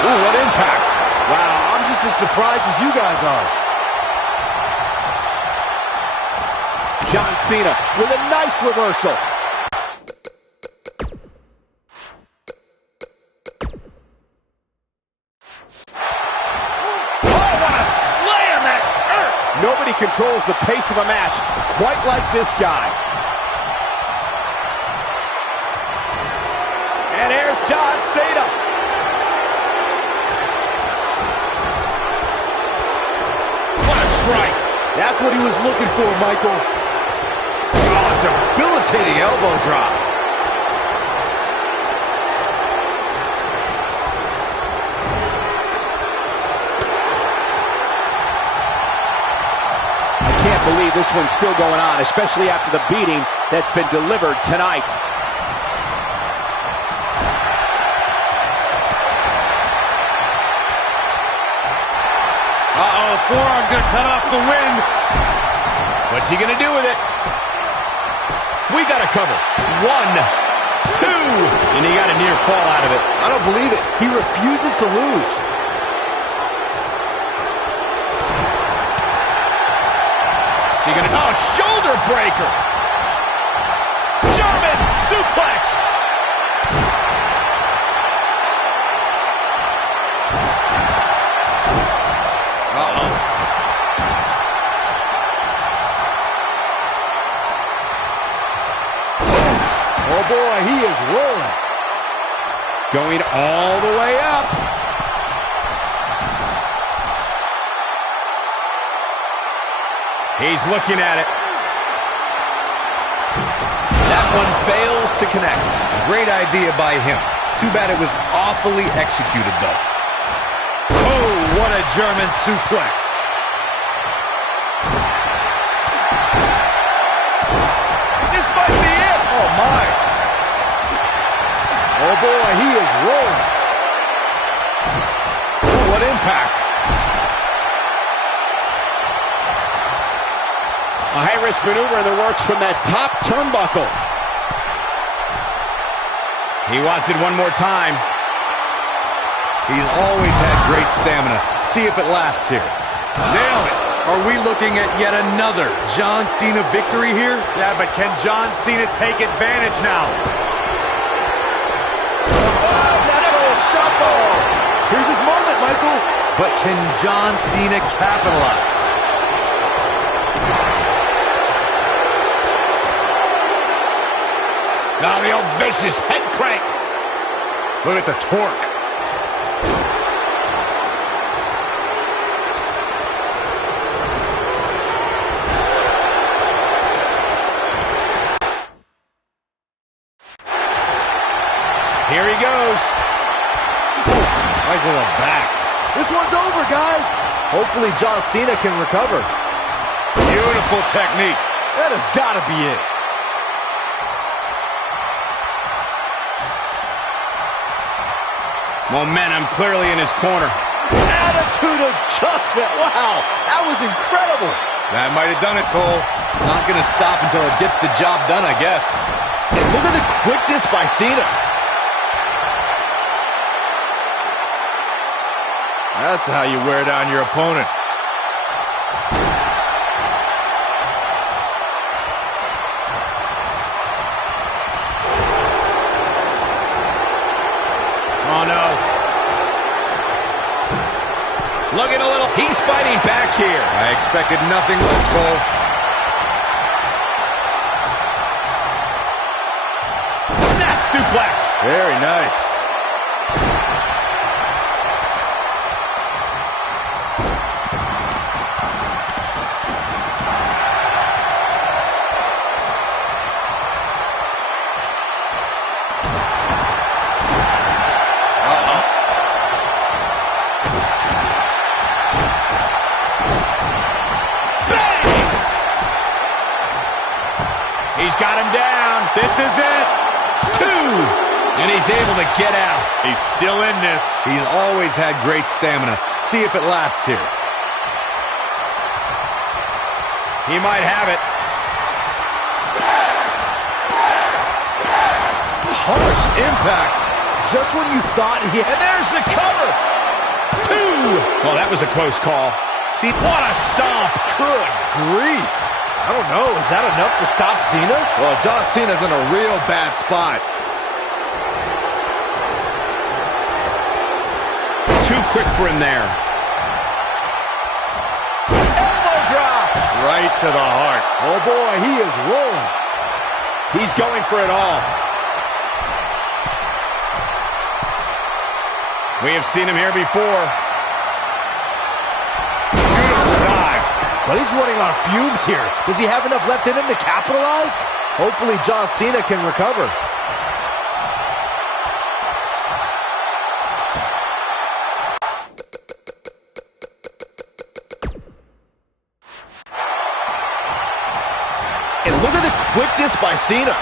Ooh, what impact. Wow, I'm just as surprised as you guys are. John Cena with a nice reversal. Oh, what a slam that hurt. Nobody controls the pace of a match quite like this guy. And here's John Cena. What a strike. That's what he was looking for, Michael. Oh, a debilitating elbow drop. I can't believe this one's still going on, especially after the beating that's been delivered tonight. Uh-oh, forearm gonna cut off the wind. What's he gonna do with it? We gotta cover. 1, 2. And he got a near fall out of it. I don't believe it. He refuses to lose. She gonna, oh, shoulder breaker. German suplex. Uh-oh. Oh, boy, he is rolling. Going all the way up. He's looking at it. That one fails to connect. Great idea by him. Too bad it was awfully executed, though. Oh, what a German suplex. This might be it. Oh, my. Oh, boy, he is rolling. Oh, what impact. A high-risk maneuver in the works from that top turnbuckle. He wants it one more time. He's always had great stamina. See if it lasts here. Nailed it. Are we looking at yet another John Cena victory here? Yeah, but can John Cena take advantage now? Knuckle shuffle. Here's his moment, Michael. But can John Cena capitalize? Now the old vicious head crank. Look at the torque. Here he goes. Right to the back. This one's over, guys. Hopefully John Cena can recover. Beautiful technique. That has got to be it. Momentum clearly in his corner. Attitude adjustment. Wow, that was incredible. That might have done it, Cole. Not going to stop until it gets the job done, I guess. And look at the quickness by Cena. That's how you wear down your opponent. Oh, no. Looking a little. He's fighting back here. I expected nothing less, Cole. Snap suplex. Very nice. He's got him down. This is it. 2. And he's able to get out. He's still in this. He's always had great stamina. See if it lasts here. He might have it. Harsh impact. Just when you thought he had... And there's the cover. 2. Oh, that was a close call. See, what a stomp. Good grief. I don't know. Is that enough to stop Cena? Well, John Cena's in a real bad spot. Too quick for him there. Elbow drop. Right to the heart. Oh, boy, he is rolling. He's going for it all. We have seen him here before. Beautiful dive. But he's running on fumes here. Does he have enough left in him to capitalize? Hopefully John Cena can recover. And look at the quickness by Cena.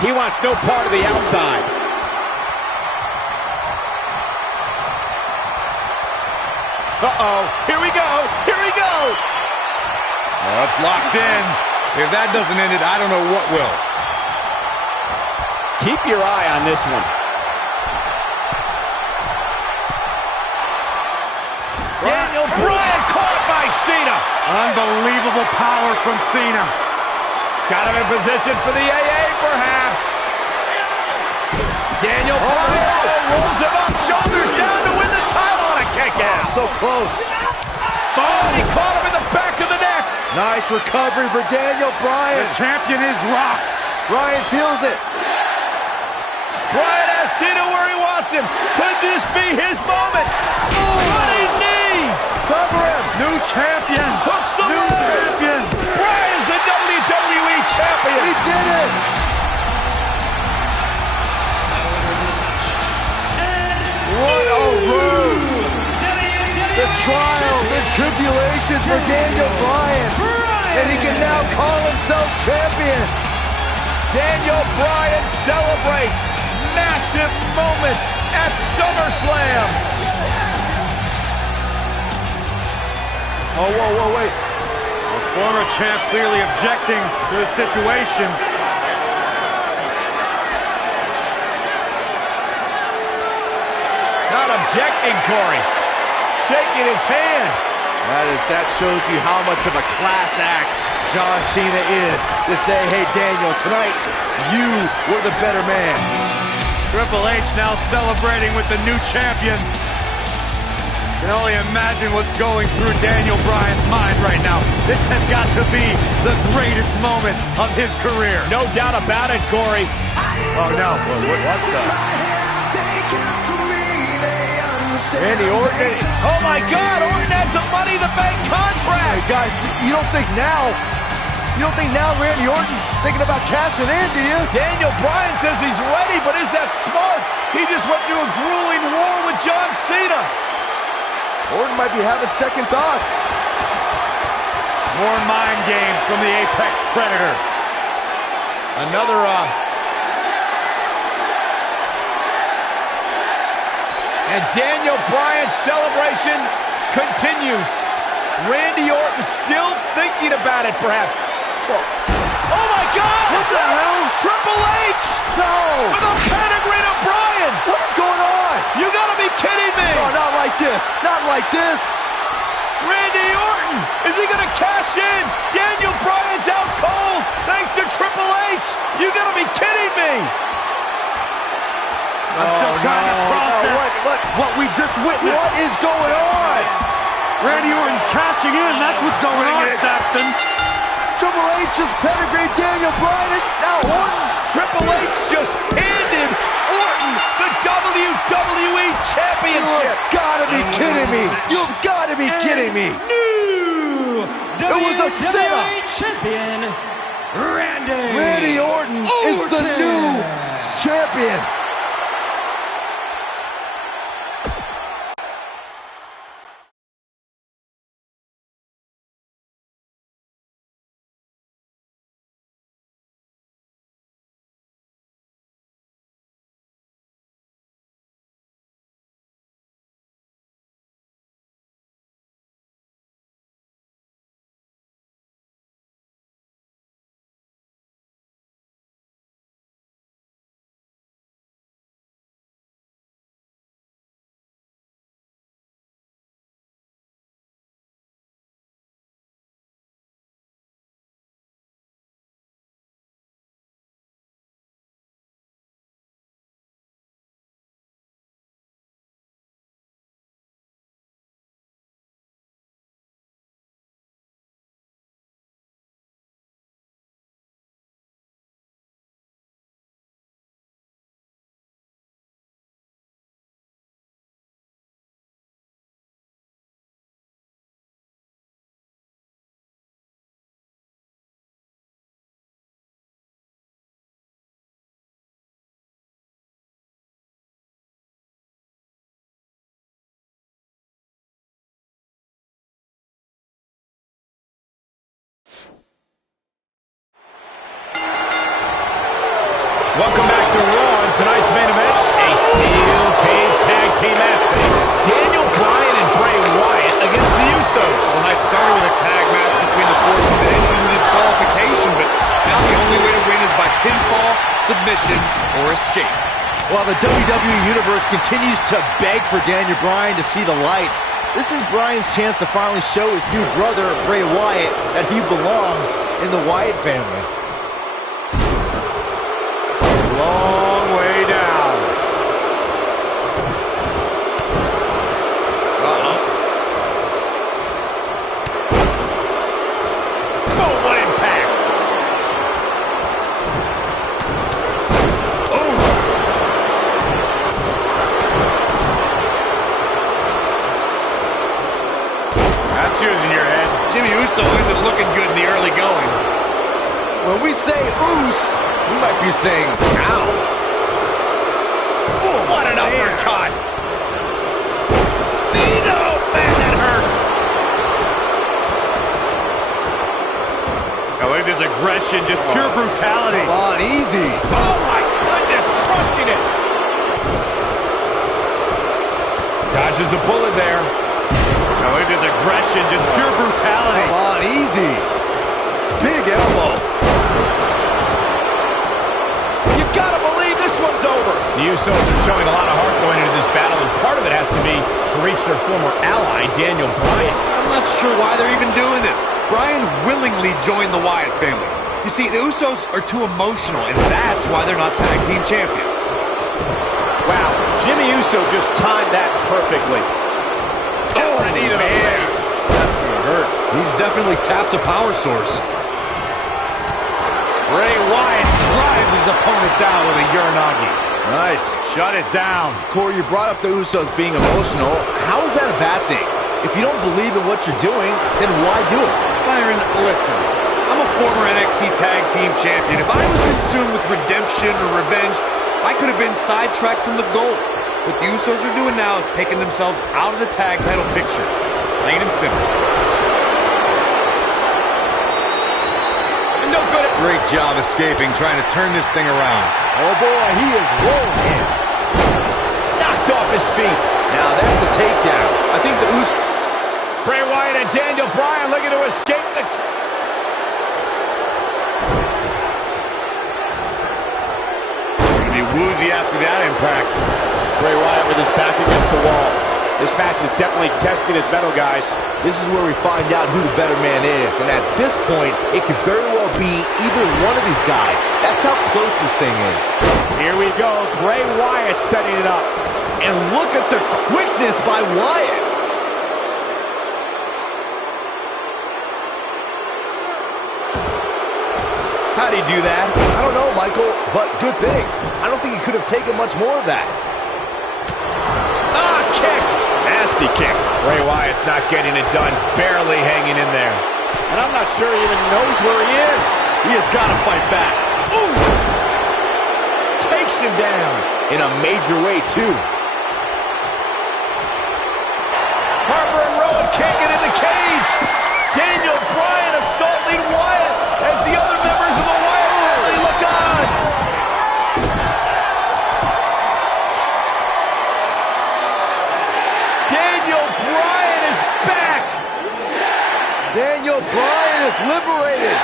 He wants no part of the outside. Uh-oh. Here we go. Here we go. Oh, it's locked in. If that doesn't end it, I don't know what will. Keep your eye on this one. Daniel Bryan caught by Cena. Unbelievable power from Cena. Got him in position for the AA, perhaps. Daniel Bryan rolls him up, shoulders down to win the title on a kick out. So close. Oh, he caught him in the back of the neck. Nice recovery for Daniel Bryan. The champion is rocked. Bryan feels it. Bryan has Cena where he wants him. Could this be his moment? Running knee. Cover him. New champion. Hooks the New leg. champion. Bryan's the WWE champion. He did it. What a road. The trials and tribulations for Daniel Bryan. And he can now call himself champion. Daniel Bryan celebrates massive moment at SummerSlam. Oh, whoa, wait. The former champ clearly objecting to the situation. Not objecting, Corey. Shaking his hand. That shows you how much of a class act John Cena is to say, hey, Daniel, tonight you were the better man. Triple H now celebrating with the new champion. Can only imagine what's going through Daniel Bryan's mind right now. This has got to be the greatest moment of his career. No doubt about it, Corey. Oh, no. What's the... Randy Orton. Oh, my God. Orton has the Money in the Bank contract. Hey, guys, you don't think now Randy Orton's thinking about cashing in, do you? Daniel Bryan says he's ready, but is that smart? He just went through a grueling war with John Cena. Orton might be having second thoughts. More mind games from the Apex Predator. Another, And Daniel Bryan's celebration continues. Randy Orton still thinking about it, perhaps. Oh, my God! What the hell? Triple H! No! With a pedigree to Bryan! What is going on? You gotta be kidding me! No, not like this. Not like this. Randy Orton! Is he gonna cash in? Daniel Bryan's out cold thanks to Triple H! You gotta be kidding me! I'm still trying to process what we just witnessed. What is going on? Randy Orton's cashing in. That's what's going on, Saxton. Triple H just pedigreed Daniel Bryan. Now Orton. Triple H just handed Orton the WWE Championship. You've got to be kidding me. You've got to be kidding me. New It was a setup. WWE champion, Randy Orton is the new champion. Welcome back to Raw, and tonight's main event, a steel cage tag team match. Daniel Bryan and Bray Wyatt escape. While the WWE Universe continues to beg for Daniel Bryan to see the light, this is Bryan's chance to finally show his new brother, Bray Wyatt, that he belongs in the Wyatt family. Long way down. Oh, what impact! In your head. Jimmy Uso isn't looking good in the early going. When we say oos, we might be saying ow. Oh, what an uppercut! Nino! Man, that hurts! Oh, look at this aggression, just pure brutality. Come on, easy. Oh, my goodness, crushing it! Dodges a bullet there. Oh, look at this aggression, just pure brutality. Come on, easy. Big elbow. You gotta believe this one's over. The Usos are showing a lot of heart going into this battle, and part of it has to be to reach their former ally, Daniel Bryan. I'm not sure why they're even doing this. Bryan willingly joined the Wyatt family. You see, the Usos are too emotional, and that's why they're not tag team champions. Wow, Jimmy Uso just timed that perfectly. Oh, a knee to the face. That's gonna hurt. He's definitely tapped a power source. Bray Wyatt drives his opponent down with a Uranagi. Nice. Shut it down. Corey, you brought up the Usos being emotional. How is that a bad thing? If you don't believe in what you're doing, then why do it? Byron, listen. I'm a former NXT Tag Team Champion. If I was consumed with redemption or revenge, I could have been sidetracked from the goal. What the Usos are doing now is taking themselves out of the tag title picture. Plain and simple. And no good at... Great job escaping, trying to turn this thing around. Oh boy, he is rolling. Knocked off his feet. Now that's a takedown. I think the Usos... Bray Wyatt and Daniel Bryan looking to escape the... Gonna be woozy after that impact. Bray Wyatt with his back against the wall. This match is definitely testing his mettle, guys. This is where we find out who the better man is. And at this point, it could very well be either one of these guys. That's how close this thing is. Here we go. Bray Wyatt setting it up. And look at the quickness by Wyatt. How'd he do that? I don't know, Michael, but good thing. I don't think he could have taken much more of that. Ah, kick! Nasty kick. Bray Wyatt's not getting it done. Barely hanging in there. And I'm not sure he even knows where he is. He has got to fight back. Ooh! Takes him down. In a major way, too. Harper and Rowan can't get in the cage. Daniel Bryan assaulting Wyatt as the other members of the Wyatt family look on. Daniel Bryan is back. Daniel Bryan is liberated.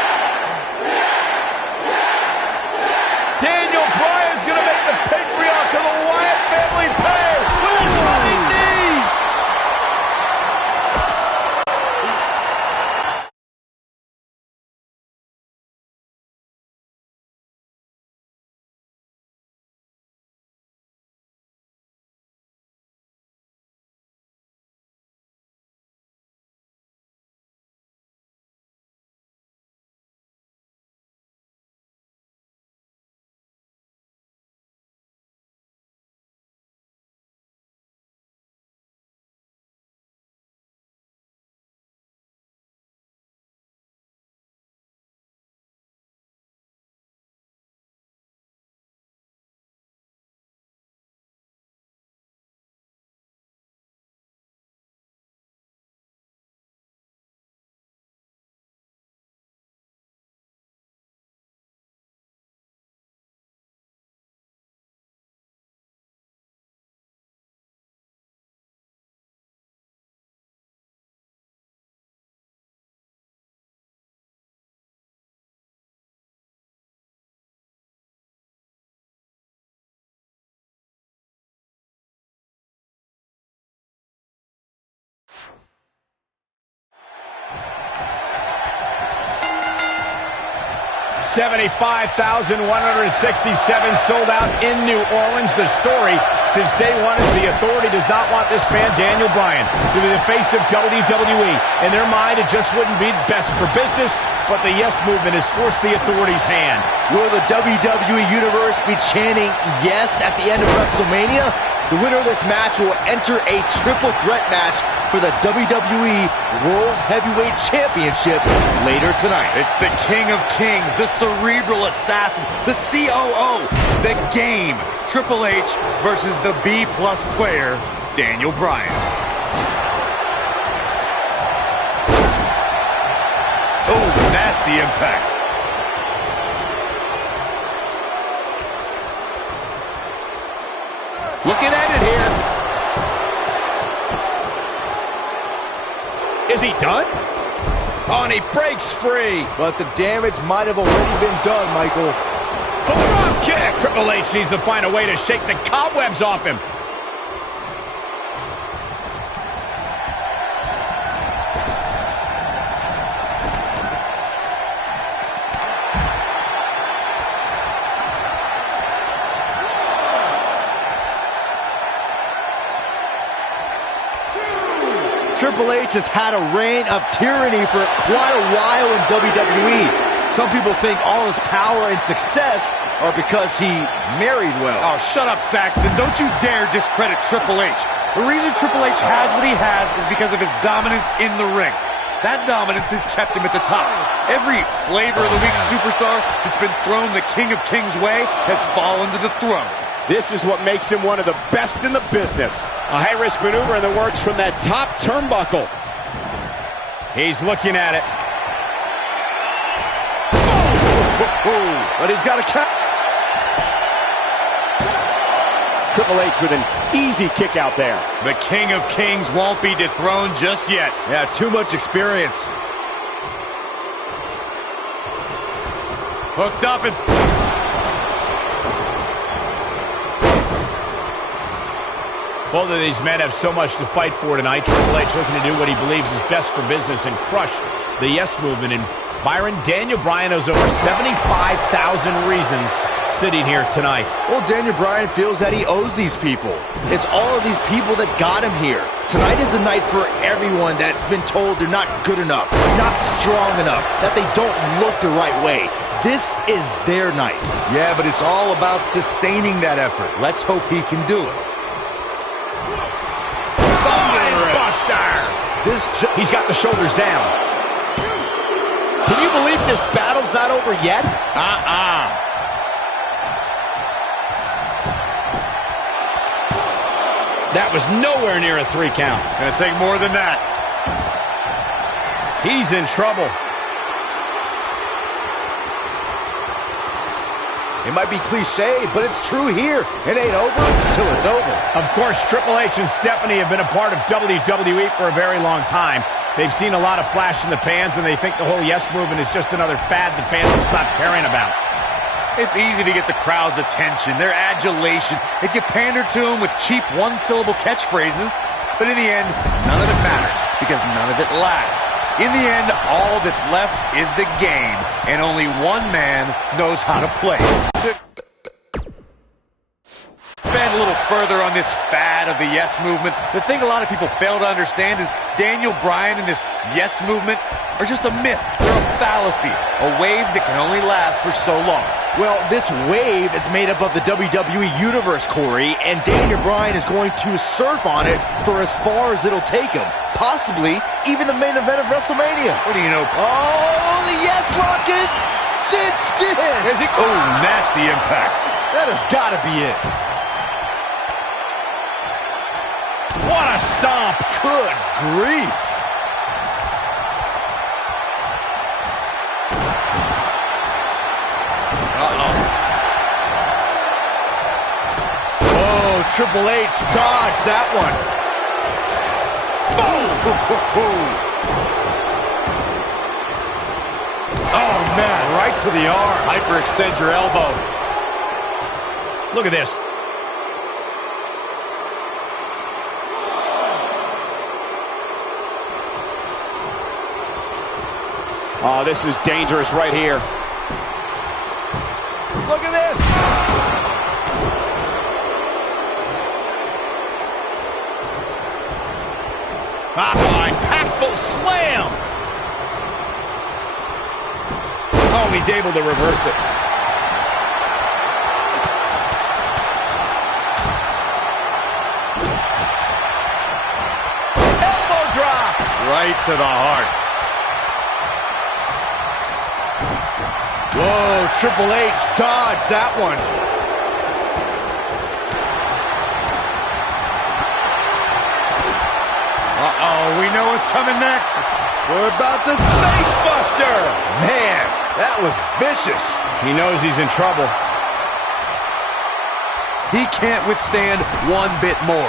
Daniel Bryan's going to make the patriarch of the Wyatt family pay with his running knee. 75,167 sold out in New Orleans. The story since day one is the Authority does not want this man, Daniel Bryan, to be the face of WWE. In their mind, it just wouldn't be best for business, but the Yes Movement has forced the Authority's hand. Will the WWE Universe be chanting yes at the end of WrestleMania? The winner of this match will enter a triple threat match for the WWE World Heavyweight Championship later tonight. It's the King of Kings, the Cerebral Assassin, the COO, the Game, Triple H versus the B-plus player, Daniel Bryan. Oh, nasty impact. Looking at it here. Is he done? Oh, and he breaks free. But the damage might have already been done, Michael. Drop kick. Triple H needs to find a way to shake the cobwebs off him. Triple H has had a reign of tyranny for quite a while in WWE. Some people think all his power and success are because he married well. Oh, shut up, Saxton. Don't you dare discredit Triple H. The reason Triple H has what he has is because of his dominance in the ring. That dominance has kept him at the top. Every flavor of the week superstar that's been thrown the King of Kings way has fallen to the throne. This is what makes him one of the best in the business. A high-risk maneuver in the works from that top turnbuckle. He's looking at it. But he's got a count. Triple H with an easy kick out there. The King of Kings won't be dethroned just yet. Yeah, too much experience. Hooked up and... Both of these men have so much to fight for tonight. Triple H looking to do what he believes is best for business and crush the Yes Movement. And Byron, Daniel Bryan has over 75,000 reasons sitting here tonight. Well, Daniel Bryan feels that he owes these people. It's all of these people that got him here. Tonight is the night for everyone that's been told they're not good enough, not strong enough, that they don't look the right way. This is their night. Yeah, but it's all about sustaining that effort. Let's hope he can do it. He's got the shoulders down. Can you believe this battle's not over yet? That was nowhere near a 3 count. Gonna take more than that. He's in trouble. It might be cliche, but it's true here. It ain't over until it's over. Of course, Triple H and Stephanie have been a part of WWE for a very long time. They've seen a lot of flash in the pans, and they think the whole Yes Movement is just another fad the fans will stop caring about. It's easy to get the crowd's attention, their adulation. If you pander to them with cheap one-syllable catchphrases, but in the end, none of it matters because none of it lasts. In the end, all that's left is the game, and only one man knows how to play. Expand a little further on this fad of the Yes Movement. The thing a lot of people fail to understand is Daniel Bryan and this Yes Movement are just a myth. They're a fallacy, a wave that can only last for so long. Well, this wave is made up of the WWE Universe, Corey, and Daniel Bryan is going to surf on it for as far as it'll take him. Possibly even the main event of WrestleMania. What do you know? Oh, the Yes Lock is cinched in. Is it? Oh, nasty impact. That has got to be it. What a stomp. Good grief. Oh, Triple H dodged that one. Oh, man, right to the arm. Hyperextend your elbow. Look at this. Oh, this is dangerous right here. Impactful slam. Oh, he's able to reverse it. Elbow drop. Right to the heart. Whoa, Triple H dodged that one. Uh-oh, we know what's coming next. We're about to Space Buster. Man, that was vicious. He knows he's in trouble. He can't withstand one bit more.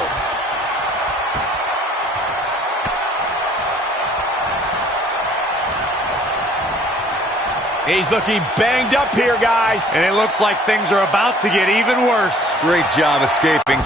He's looking banged up here, guys. And it looks like things are about to get even worse. Great job escaping.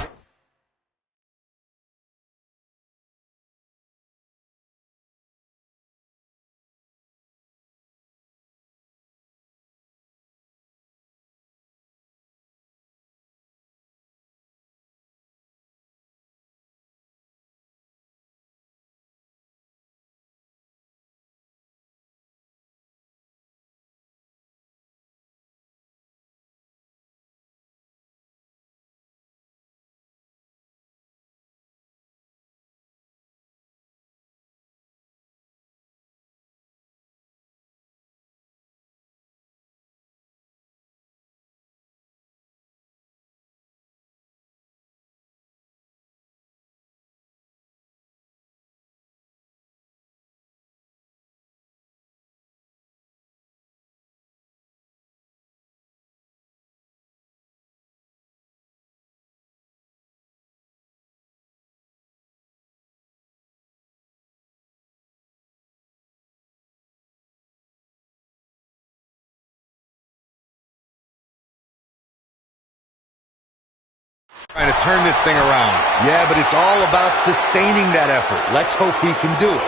Trying to turn this thing around. Yeah, but it's all about sustaining that effort. Let's hope he can do it.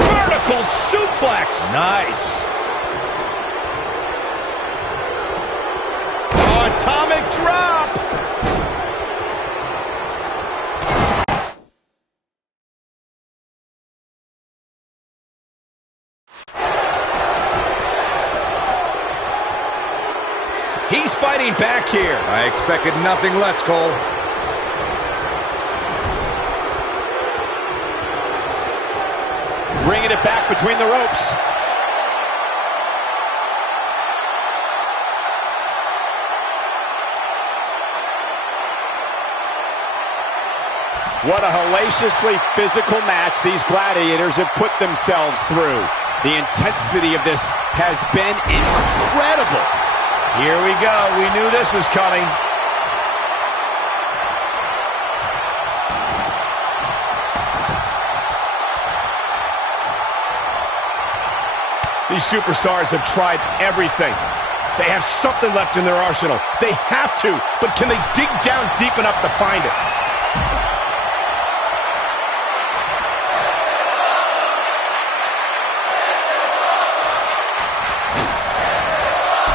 Vertical suplex. Nice. Atomic drop. He's fighting back here. I expected nothing less, Cole. Bringing it back between the ropes. What a hellaciously physical match these gladiators have put themselves through. The intensity of this has been incredible. Here we go. We knew this was coming. These superstars have tried everything. They have something left in their arsenal. They have to, but can they dig down deep enough to find it?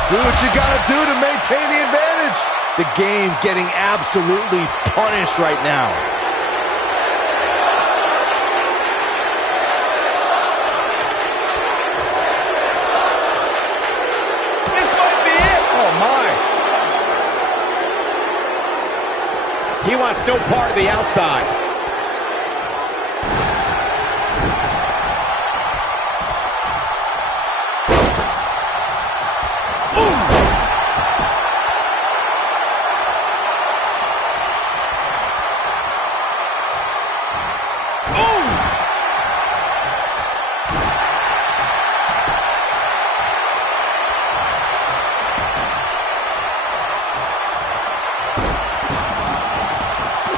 Do what you gotta do to maintain the advantage. The game getting absolutely punished right now. This might be it. Oh, my. He wants no part of the outside.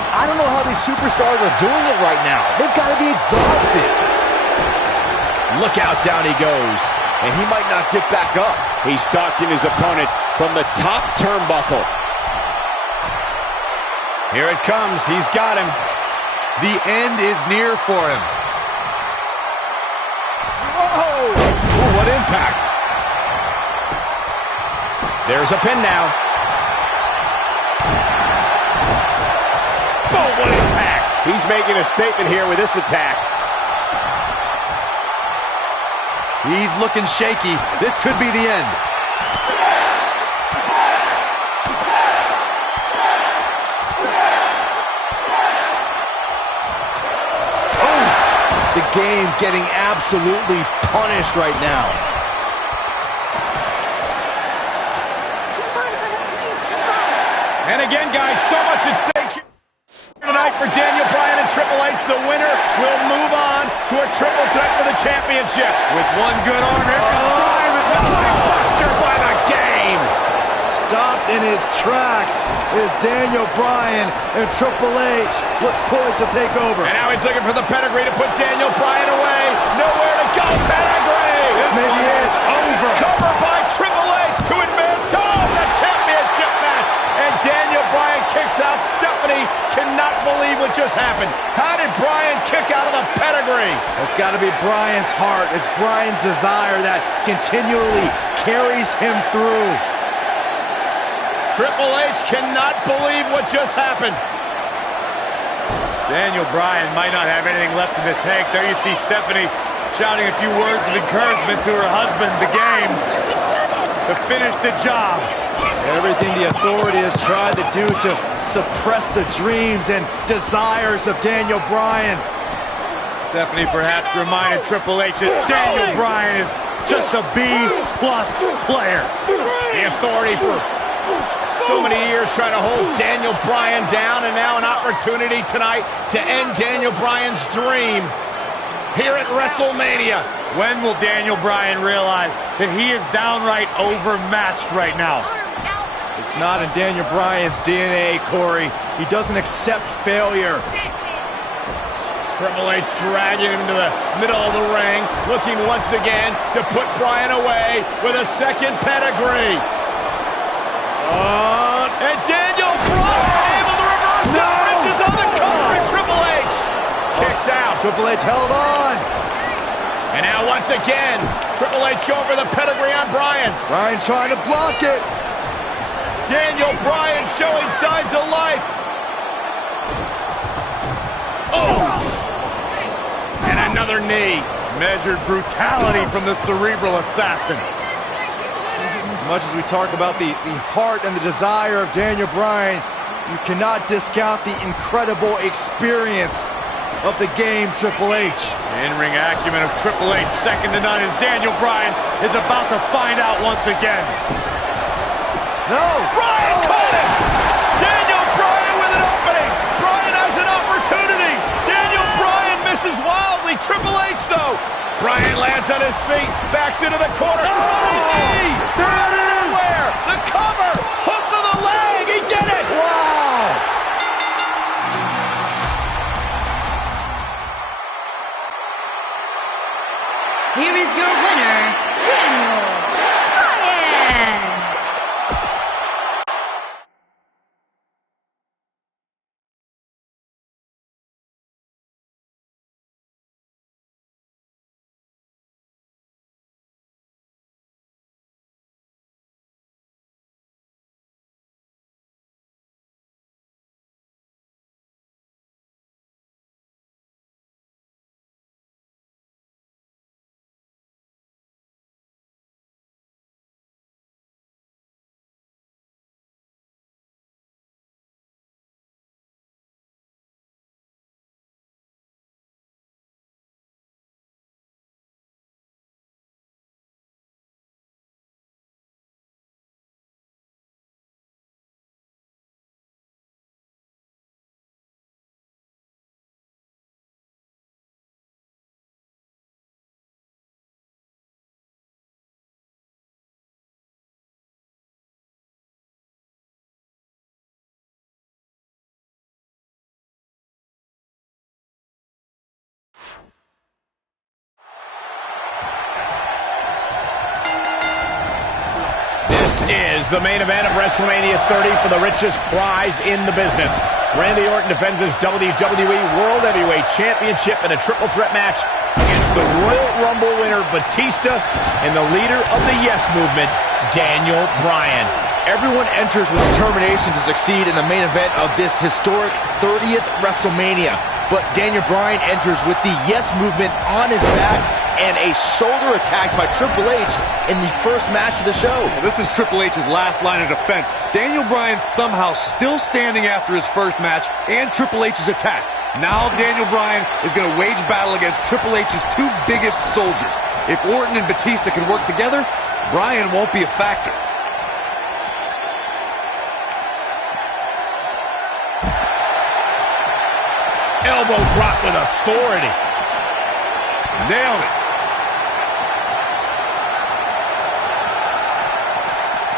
I don't know how these superstars are doing it right now. They've got to be exhausted. Look out, down he goes. And he might not get back up. He's stalking his opponent from the top turnbuckle. Here it comes. He's got him. The end is near for him. Whoa! Ooh, what impact. There's a pin now. Oh, what impact. He's He's making a statement here with this attack. He's looking shaky. This could be the end. The game getting absolutely punished right now. And again, guys, so much at stake here tonight for Daniel Bryan and Triple H. The winner will move on to a triple threat for the championship. With one good arm, here comes Bryan with the Buster by the game. Stopped in his tracks is Daniel Bryan, and Triple H looks poised to take over. And now he's looking for the pedigree to put Daniel Bryan away. Nowhere to go, pedigree. This maybe is over. Cover by Triple H to advance to the championship match. And Daniel Bryan kicks out. Stephanie cannot believe what just happened. How did Bryan kick out of the pedigree? It's got to be Bryan's heart. It's Bryan's desire that continually carries him through. Triple H cannot believe what just happened. Daniel Bryan might not have anything left in the tank. There you see Stephanie shouting a few words of encouragement to her husband, the game, to finish the job. Everything the authority has tried to do to suppress the dreams and desires of Daniel Bryan. Stephanie perhaps reminded Triple H that Daniel Bryan is just a B-plus player. The authority for so many years trying to hold Daniel Bryan down, and now an opportunity tonight to end Daniel Bryan's dream here at WrestleMania. When will Daniel Bryan realize that he is downright overmatched right now? It's not in Daniel Bryan's DNA, Corey. He doesn't accept failure. Triple H dragging him to the middle of the ring, looking once again to put Bryan away with a second pedigree. And Daniel Bryan able to reverse it. Bridges on the cover, and Triple H kicks out. Triple H held on. And now once again, Triple H going for the pedigree on Bryan. Bryan trying to block it. Daniel Bryan showing signs of life. Oh! And another knee. Measured brutality from the cerebral assassin. As much as we talk about the heart and the desire of Daniel Bryan, you cannot discount the incredible experience of the game, Triple H. In-ring acumen of Triple H, second to none, as Daniel Bryan is about to find out once again. No! Bryan caught him! Daniel Bryan with an opening! Bryan has an opportunity! Daniel Bryan misses wildly! Triple H, though! Bryan lands on his feet, backs into the corner. Running knee! There it is! Where? The cover! Hook to the leg! He did it! Wow! Here is your winner, Daniel Bryan. Is the main event of WrestleMania 30 for the richest prize in the business. Randy Orton defends his WWE World Heavyweight Championship in a triple threat match against the Royal Rumble winner Batista and the leader of the Yes Movement, Daniel Bryan. Everyone enters with determination to succeed in the main event of this historic 30th WrestleMania. but Daniel Bryan enters with the yes movement on his back and a shoulder attack by Triple H in the first match of the show. Well, this is Triple H's last line of defense. Daniel Bryan somehow still standing after his first match and Triple H's attack. Now Daniel Bryan is going to wage battle against Triple H's two biggest soldiers. If Orton and Batista can work together, Bryan won't be a factor. Elbow drop with authority. Nailed it.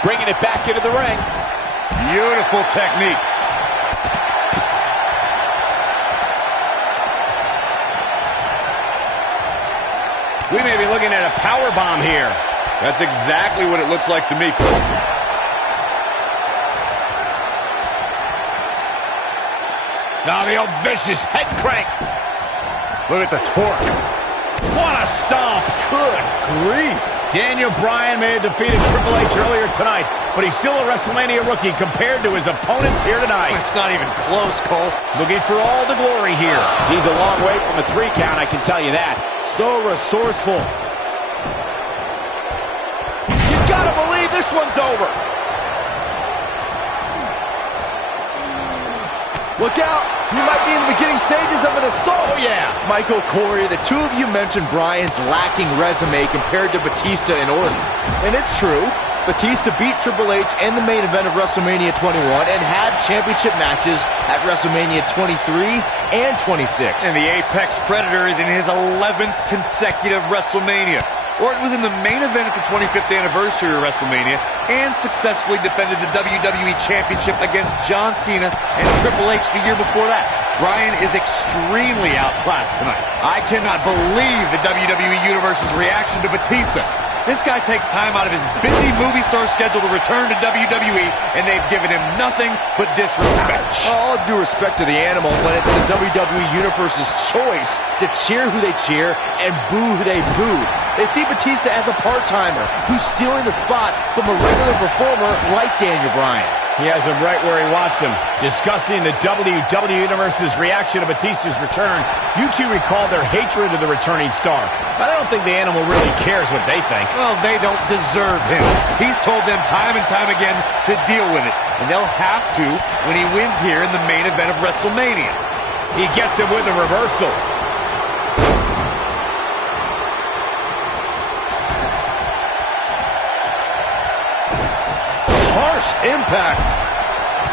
Bringing it back into the ring. Beautiful technique. We may be looking at a power bomb here. That's exactly what it looks like to me, Cole. Now the old vicious head crank. Look at the torque. What a stomp. Good grief. Daniel Bryan may have defeated Triple H earlier tonight, but he's still a WrestleMania rookie compared to his opponents here tonight. It's not even close, Cole. Looking for all the glory here. He's a long way from a 3 count, I can tell you that. So resourceful. You gotta believe this one's over. Look out! You might be in the beginning stages of an assault. Oh, yeah. Michael, Corey, the two of you mentioned Bryan's lacking resume compared to Batista and Orton. And it's true. Batista beat Triple H in the main event of WrestleMania 21 and had championship matches at WrestleMania 23 and 26. And the Apex Predator is in his 11th consecutive WrestleMania. Orton was in the main event at the 25th anniversary of WrestleMania and successfully defended the WWE Championship against John Cena and Triple H the year before that. Bryan is extremely outclassed tonight. I cannot believe the WWE Universe's reaction to Batista. This guy takes time out of his busy movie star schedule to return to WWE, and they've given him nothing but disrespect. All due respect to the animal, but it's the WWE Universe's choice to cheer who they cheer and boo who they boo. They see Batista as a part-timer who's stealing the spot from a regular performer like Daniel Bryan. He has him right where he wants him. Discussing the WWE Universe's reaction to Batista's return, you two recall their hatred of the returning star. But I don't think the animal really cares what they think. Well, they don't deserve him. He's told them time and time again to deal with it. And they'll have to when he wins here in the main event of WrestleMania. He gets him with a reversal. Harsh impact.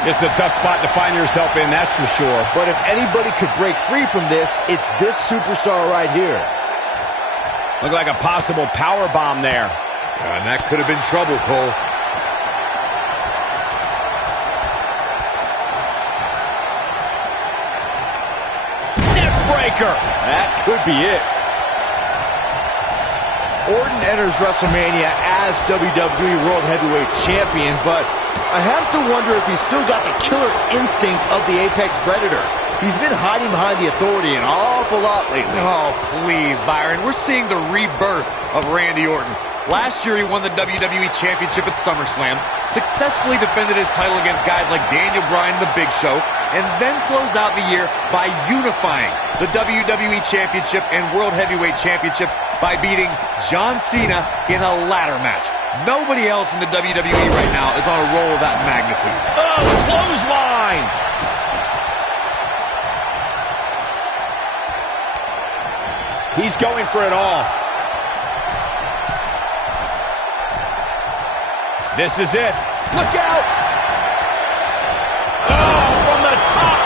It's a tough spot to find yourself in, that's for sure. But if anybody could break free from this, it's this superstar right here. Looked like a possible power bomb there. And that could have been trouble, Cole. Neck breaker. That could be it. Orton enters WrestleMania as WWE World Heavyweight Champion, but I have to wonder if he's still got the killer instinct of the Apex Predator. He's been hiding behind the Authority an awful lot lately. Oh, please, Byron. We're seeing the rebirth of Randy Orton. Last year, he won the WWE Championship at SummerSlam, successfully defended his title against guys like Daniel Bryan and The Big Show, and then closed out the year by unifying the WWE Championship and World Heavyweight Championships by beating John Cena in a ladder match. Nobody else in the WWE right now is on a roll of that magnitude. Oh, clothesline. He's going for it all. This is it. Look out! Oh, from the top.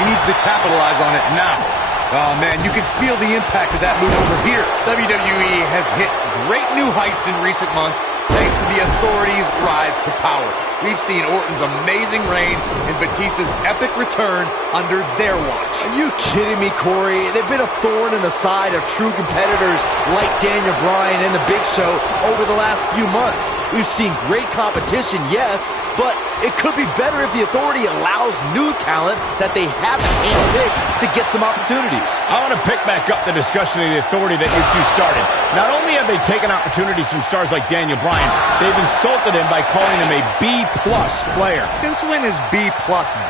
He needs to capitalize on it now. Oh, man, you can feel the impact of that move over here. WWE has hit great new heights in recent months thanks to the Authority's rise to power. We've seen Orton's amazing reign and Batista's epic return under their watch. Are you kidding me, Corey? They've been a thorn in the side of true competitors like Daniel Bryan and The Big Show over the last few months. We've seen great competition, yes, but it could be better if the Authority allows new talent that they haven't handpicked to get some opportunities. I want to pick back up the discussion of the Authority that you two started. Not only have they taken opportunities from stars like Daniel Bryan, they've insulted him by calling him a B-plus player. Since when is B+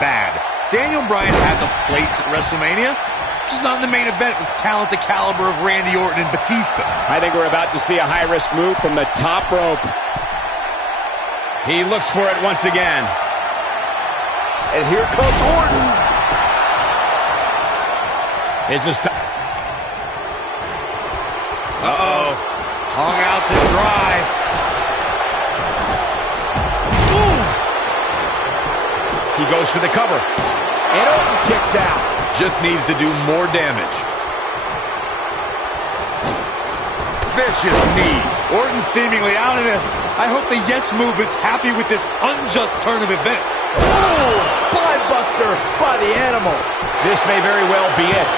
bad? Daniel Bryan has a place at WrestleMania. just not in the main event with talent the caliber of Randy Orton and Batista. I think we're about to see a high-risk move from the top rope. He looks for it once again. And here comes Orton. It's just... Uh-oh. Hung out to dry. Ooh. He goes for the cover. And Orton kicks out. Just needs to do more damage. Vicious knee. Orton seemingly out of this. I hope the Yes Movement's happy with this unjust turn of events. Oh, spine buster by the Animal. This may very well be it.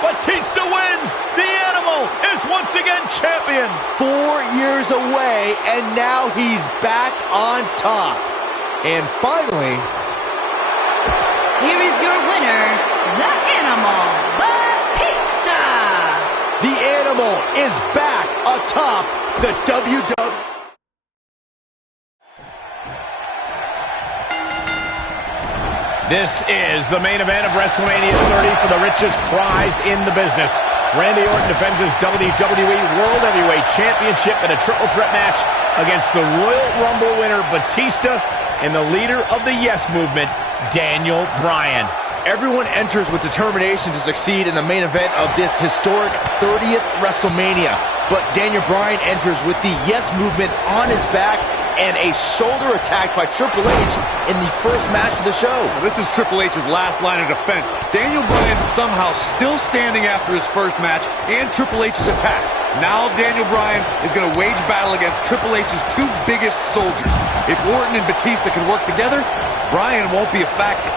Batista wins. The Animal is once again champion. 4 years away, and now he's back on top. And finally, Here is your winner, the Animal, Batista. the Animal is back atop the WWE. This is the main event of WrestleMania 30 for the richest prize in the business. Randy Orton defends his WWE World Heavyweight Championship in a triple threat match against the Royal Rumble winner Batista and the leader of the Yes Movement, Daniel Bryan. Everyone enters with determination to succeed in the main event of this historic 30th WrestleMania. But Daniel Bryan enters with the Yes Movement on his back and a shoulder attack by Triple H in the first match of the show. This is Triple H's last line of defense. Daniel Bryan somehow still standing after his first match and Triple H's attack. Now Daniel Bryan is going to wage battle against Triple H's two biggest soldiers. If Orton and Batista can work together, Bryan won't be a factor.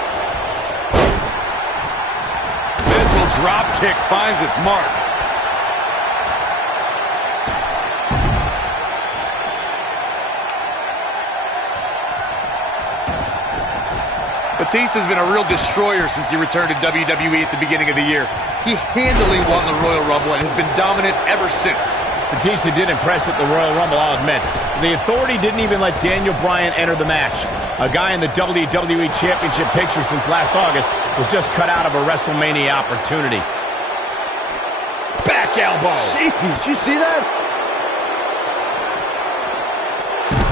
Missile drop kick finds its mark. Batista's been a real destroyer since he returned to WWE at the beginning of the year. He handily won the Royal Rumble and has been dominant ever since. Batista did impress at the Royal Rumble, I'll admit. The Authority didn't even let Daniel Bryan enter the match. A guy in the WWE Championship picture since last August was just cut out of a WrestleMania opportunity. Back elbow. Jeez, did you see that?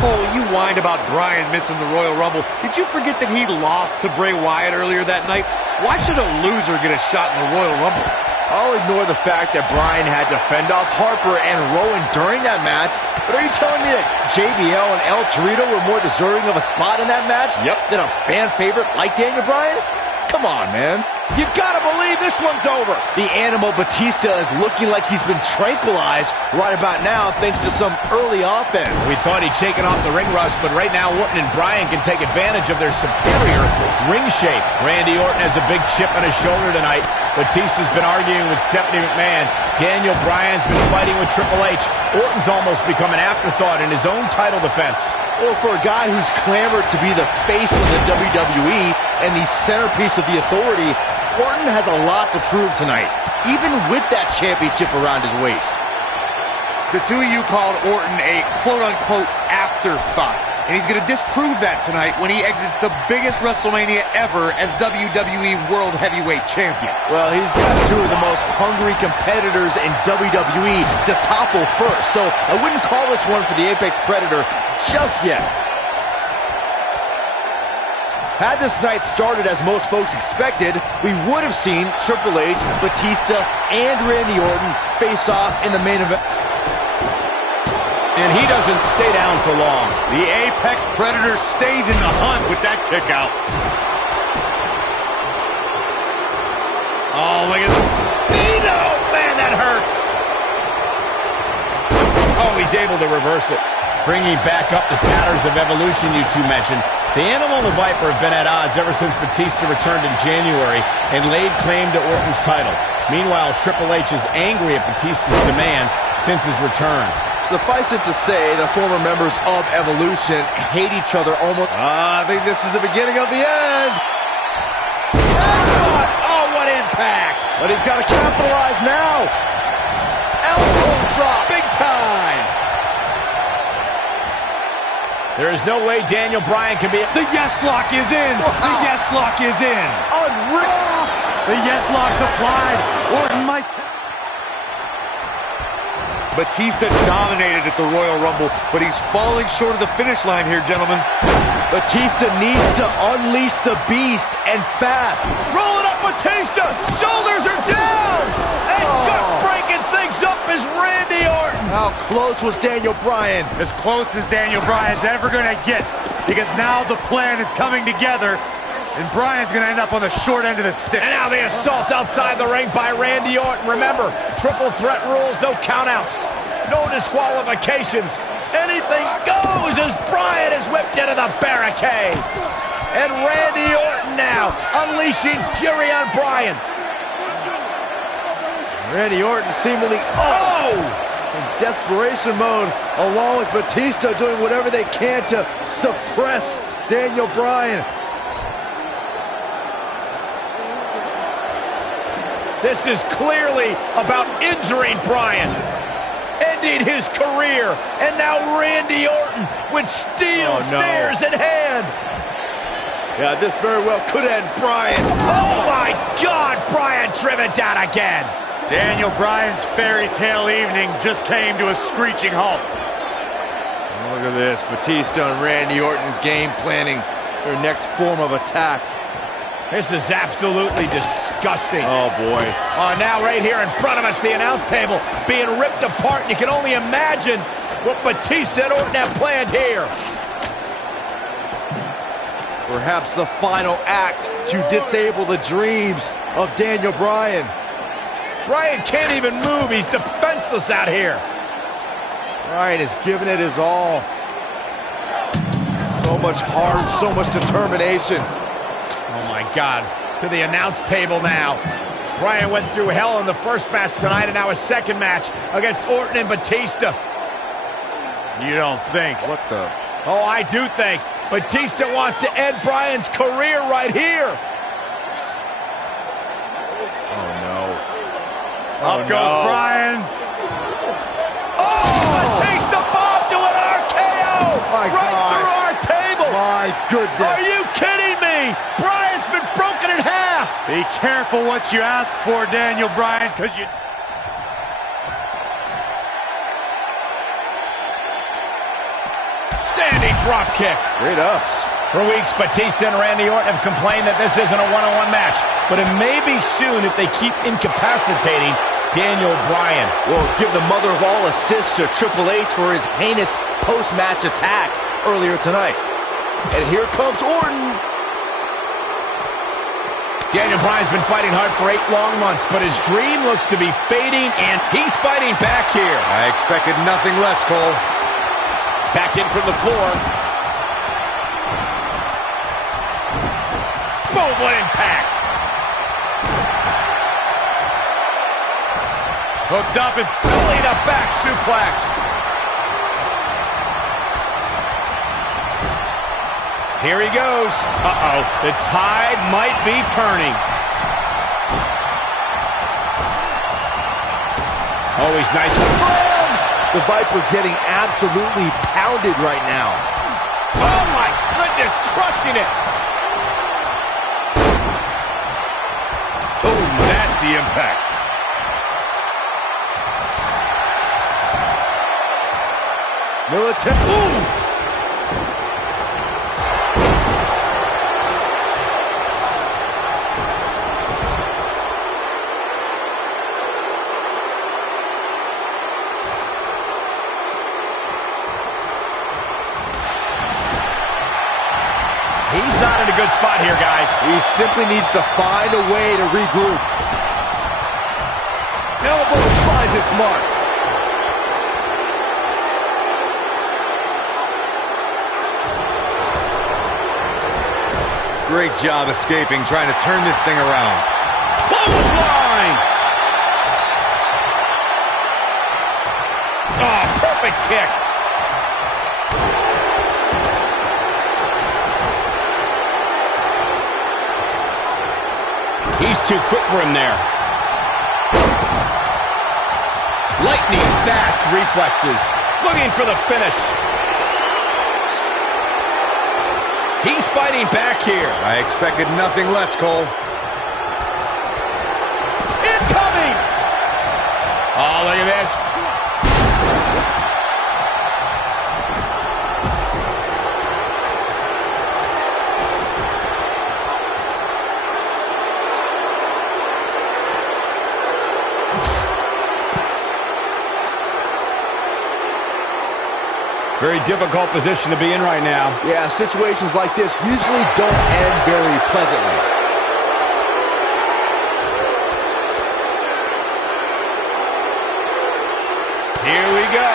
Oh, you whined about Bryan missing the Royal Rumble. Did you forget that he lost to Bray Wyatt earlier that night? Why should a loser get a shot in the Royal Rumble? I'll ignore the fact that Bryan had to fend off Harper and Rowan during that match, but are you telling me that JBL and El Torito were more deserving of a spot in that match than a fan favorite like Daniel Bryan? Come on, man. You gotta believe this one's over. The Animal Batista is looking like he's been tranquilized right about now thanks to some early offense. We thought he'd shaken off the ring rust, but right now Orton and Bryan can take advantage of their superior ring shape. Randy Orton has a big chip on his shoulder tonight. Batista's been arguing with Stephanie McMahon. Daniel Bryan's been fighting with Triple H. Orton's almost become an afterthought in his own title defense. Well, for a guy who's clamored to be the face of the WWE and the centerpiece of the Authority, Orton has a lot to prove tonight, even with that championship around his waist. The two of you called Orton a quote-unquote afterthought, and he's going to disprove that tonight when he exits the biggest WrestleMania ever as WWE World Heavyweight Champion. Well, he's got two of the most hungry competitors in WWE to topple first, so I wouldn't call this one for the Apex Predator just yet. Had this night started as most folks expected, we would have seen Triple H, Batista, and Randy Orton face off in the main event. And he doesn't stay down for long. The Apex Predator stays in the hunt with that kick out. Oh, look at this. Man, that hurts. Oh, he's able to reverse it. Bringing back up the tatters of Evolution you two mentioned. The Animal and the Viper have been at odds ever since Batista returned in January and laid claim to Orton's title. Meanwhile, Triple H is angry at Batista's demands since his return. Suffice it to say, the former members of Evolution hate each other almost. I think this is the beginning of the end. Oh, what impact. But he's got to capitalize now. Elbow drop. Big time. There is no way Daniel Bryan can be... The yes lock is in! Wow. The yes lock is in! Unreal! The yes lock's applied! Orton might... Batista dominated at the Royal Rumble, but he's falling short of the finish line here, gentlemen. Batista needs to unleash the beast, and fast. Rolling up Batista! Shoulders are down! And just breaking things up is Randy Orton! How close was Daniel Bryan? As close as Daniel Bryan's ever going to get, because now the plan is coming together, and Bryan's going to end up on the short end of the stick. And now the assault outside the ring by Randy Orton. Remember, triple threat rules, no countouts, no disqualifications. Anything goes as Bryan is whipped into the barricade. And Randy Orton now unleashing fury on Bryan. Randy Orton seemingly in desperation mode, along with Batista doing whatever they can to suppress Daniel Bryan. This is clearly about injuring Bryan, ending his career, and now Randy Orton with steel stairs in hand. Yeah, this very well could end Bryan. Oh my God, Bryan driven down again. Daniel Bryan's fairy tale evening just came to a screeching halt. Look at this, Batista and Randy Orton game planning their next form of attack. This is absolutely disgusting. Oh, boy. Now right here in front of us, the announce table being ripped apart. You can only imagine what Batista and Orton have planned here. Perhaps the final act to disable the dreams of Daniel Bryan. Bryan can't even move. He's defenseless out here. Bryan is giving it his all. So much heart, so much determination. Oh my God, to the announce table now. Bryan went through hell in the first match tonight, and now a second match against Orton and Batista. You don't think? What the? Oh, I do think. Batista wants to end Bryan's career right here. Oh no. Up goes Bryan. Oh, Batista bomb to an RKO! My right God. through our table! My goodness. Are you kidding me? Bryan's been broken in half! Be careful what you ask for, Daniel Bryan, because you... Standing drop kick. Great ups. For weeks, Batista and Randy Orton have complained that this isn't a one-on-one match, but it may be soon if they keep incapacitating Daniel Bryan. Will give the mother of all assists to Triple H for his heinous post-match attack earlier tonight. And here comes Orton. Daniel Bryan's been fighting hard for 8 long months, but his dream looks to be fading, and he's fighting back here. I expected nothing less, Cole. Back in from the floor. Boom, what impact. Hooked up and belly to back suplex. Here he goes. Uh-oh, the tide might be turning. Always nice. The Viper getting absolutely pounded right now. Oh my goodness, crushing it. oh, nasty impact. Military. Ooh! He's not in a good spot here, guys. He simply needs to find a way to regroup. Elbow finds its mark. Great job escaping, trying to turn this thing around. Clothesline! Oh, perfect kick. He's too quick for him there. Lightning fast reflexes. Looking for the finish. He's fighting back here. I expected nothing less, Cole. Incoming! Oh, look at this. Very difficult position to be in right now. Yeah, situations like this usually don't end very pleasantly. Here we go.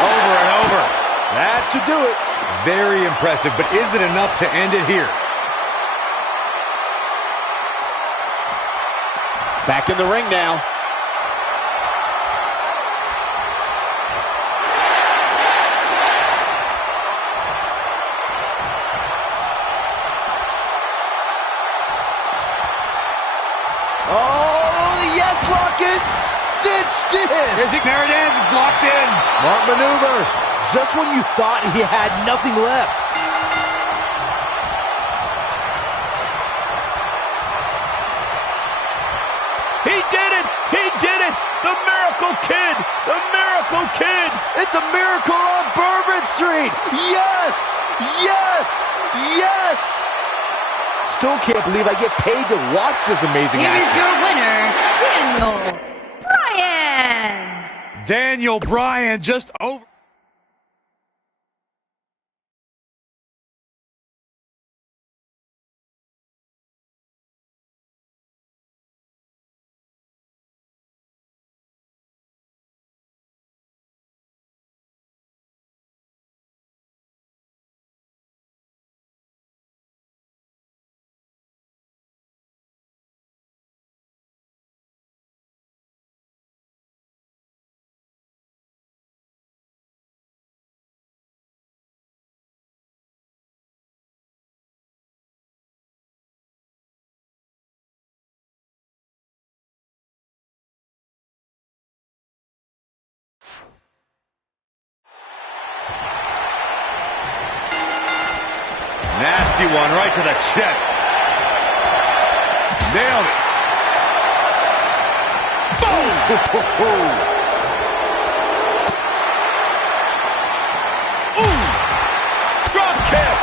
Over and over. That should do it. Very impressive, but is it enough to end it here? Back in the ring now. Oh, the yes lock is cinched in. There it is. It's locked in. Smart maneuver. Just when you thought he had nothing left. He did it! He did it! The Miracle Kid! The Miracle Kid! It's a miracle on Bourbon Street. Yes! Yes! Yes! Still can't believe I get paid to watch this amazing Here is action. your winner, Daniel Bryan. Daniel Bryan just over. Nasty one right to the chest. Nailed it. Boom! Ooh! Drop kick!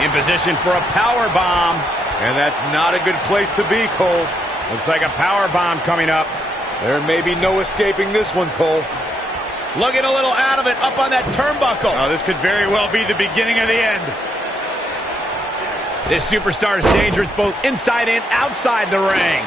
In position for a power bomb. And that's not a good place to be, Cole. Looks like a power bomb coming up. There may be no escaping this one, Cole. Looking a little out of it, up on that turnbuckle. Oh, this could very well be the beginning of the end. This superstar is dangerous both inside and outside the ring.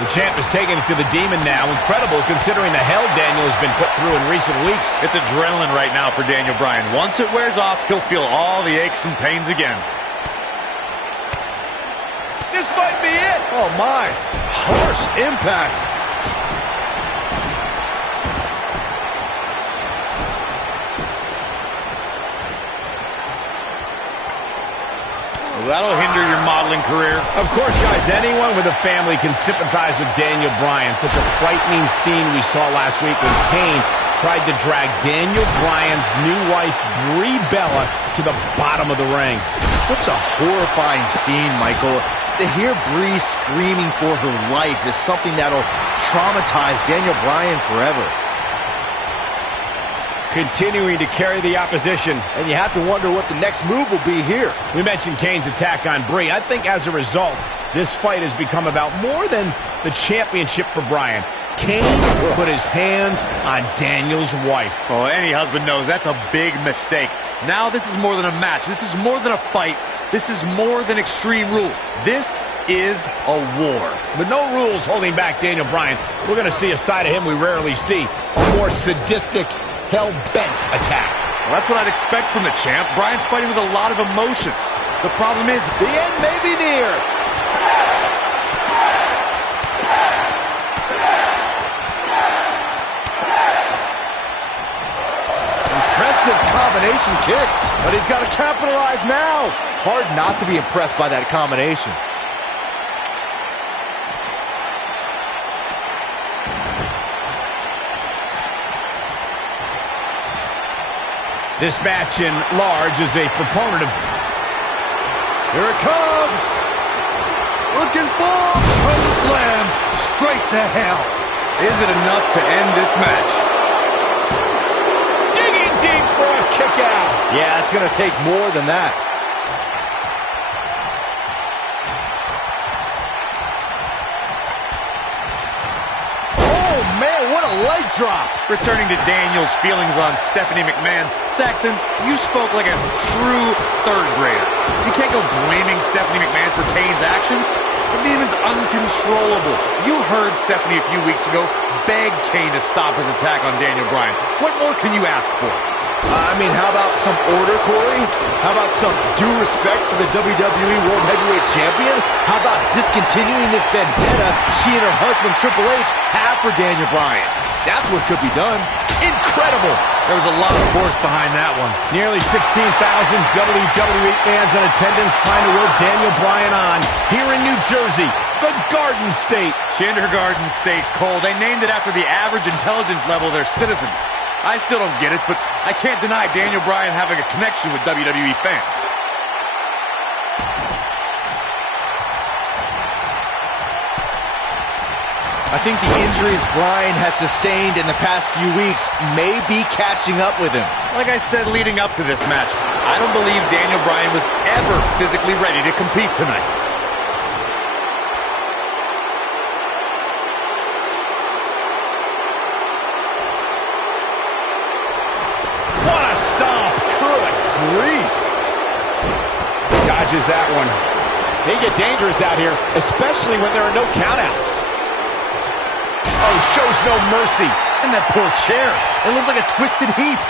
The champ is taking it to the demon now. Incredible considering the hell Daniel has been put through in recent weeks. It's adrenaline right now for Daniel Bryan. Once it wears off, he'll feel all the aches and pains again. This might be it. Oh, my. Harsh impact. That'll hinder your modeling career. Of course, guys, anyone with a family can sympathize with Daniel Bryan. Such a frightening scene we saw last week when Kane tried to drag Daniel Bryan's new wife, Brie Bella, to the bottom of the ring. Such a horrifying scene, Michael. To hear Brie screaming for her life is something that'll traumatize Daniel Bryan forever. Continuing to carry the opposition. And you have to wonder what the next move will be here. We mentioned Kane's attack on Brie. I think as a result, this fight has become about more than the championship for Bryan. Kane put his hands on Daniel's wife. Oh, any husband knows that's a big mistake. Now this is more than a match. This is more than a fight. This is more than extreme rules. This is a war. With no rules holding back Daniel Bryan, we're going to see a side of him we rarely see. A more sadistic, hell-bent attack. Well, that's what I'd expect from the champ. Bryan's fighting with a lot of emotions. The problem is, The end may be near. combination kicks. But he's got to capitalize now. Hard not to be impressed by that combination. This match in large is a proponent of... Here it comes. Looking for... Choke slam straight to hell. Is it enough to end this match? Digging deep for a kick out. Yeah, it's going to take more than that. Oh, man, what a leg drop. Returning to Daniel's feelings on Stephanie McMahon. Saxton, you spoke like a true third grader. You can't go blaming Stephanie McMahon for Kane's actions. The demon's uncontrollable. You heard Stephanie a few weeks ago beg Kane to stop his attack on Daniel Bryan. What more can you ask for? I mean, how about some order, Corey? How about some due respect for the WWE World Heavyweight Champion? How about discontinuing this vendetta she and her husband Triple H have for Daniel Bryan? That's what could be done. Incredible. There was a lot of force behind that one. Nearly 16,000 WWE fans in attendance trying to root Daniel Bryan on here in New Jersey, the Garden State. Kindergarten State, Cole. They named it after the average intelligence level of their citizens. I still don't get it, but I can't deny Daniel Bryan having a connection with WWE fans. I think the injuries Bryan has sustained in the past few weeks may be catching up with him. Like I said leading up to this match, I don't believe Daniel Bryan was ever physically ready to compete tonight. What a stomp. Good grief. Dodges that one. They get dangerous out here, especially when there are no countouts. Oh, shows no mercy. And that poor chair. It looks like a twisted heap.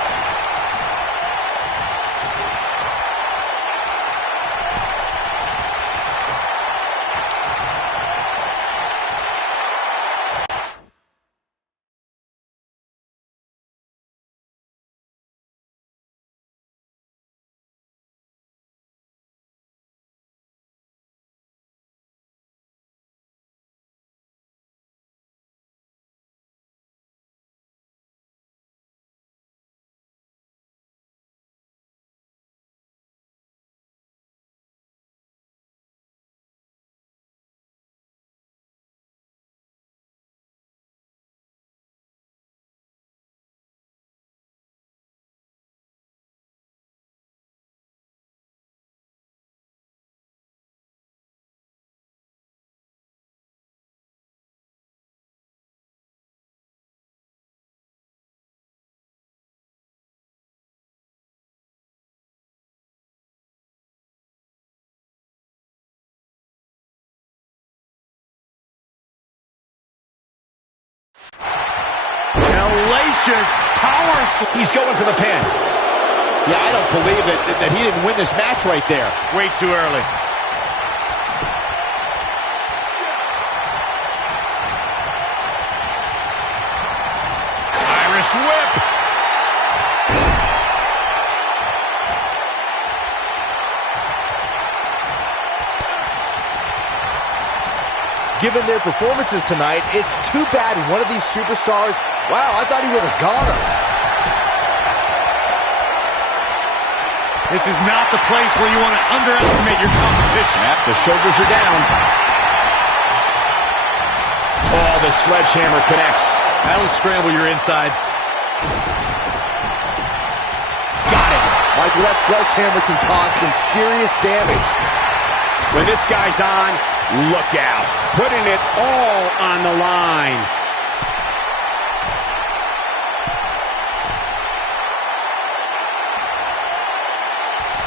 Hellacious power. He's going for the pin. Yeah, I don't believe that he didn't win this match right there. Way too early. Irish whip. Given their performances tonight, it's too bad one of these superstars... Wow, I thought he was a goner. This is not the place where you want to underestimate your competition. Yep, the shoulders are down. Oh, the sledgehammer connects. That'll scramble your insides. Got it. Michael, that sledgehammer can cause some serious damage. When this guy's on, look out. Putting it all on the line.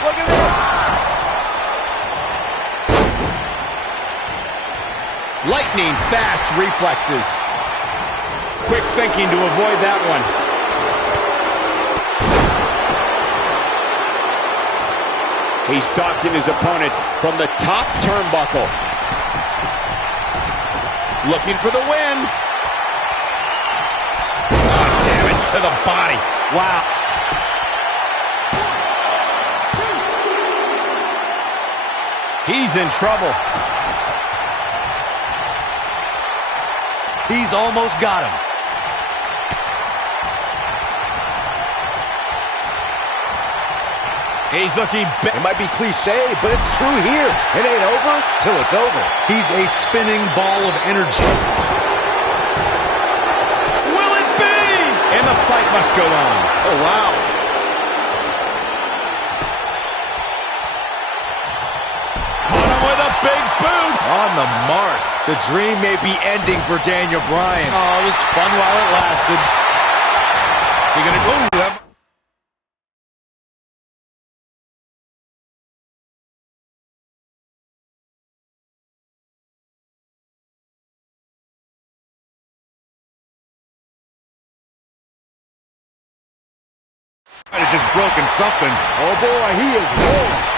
Look at this. Lightning fast reflexes. Quick thinking to avoid that one. He's stalking his opponent from the top turnbuckle. Looking for the win. Oh, damage to the body. Wow. He's in trouble. He's almost got him. He's looking It might be cliche, but it's true here. It ain't over till it's over. He's a spinning ball of energy. Will it be? And the fight must go on. Oh, wow. Caught him with a big boot. On the mark. The dream may be ending for Daniel Bryan. Oh, it was fun while it lasted. Is he gonna go? Might have just broken something. Oh boy, he is rolling.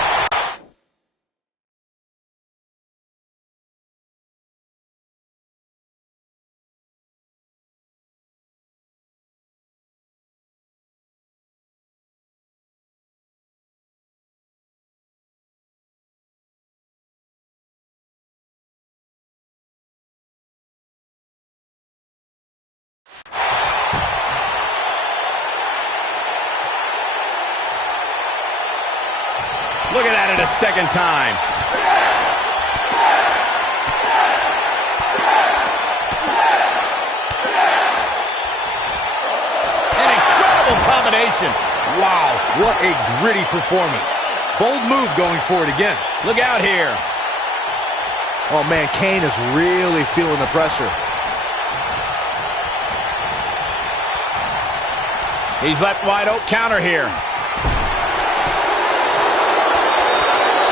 Looking at it a second time. An incredible combination. Wow, what a gritty performance. Bold move going for it again. Look out here. Oh, man, Kane is really feeling the pressure. He's left wide open. Counter here.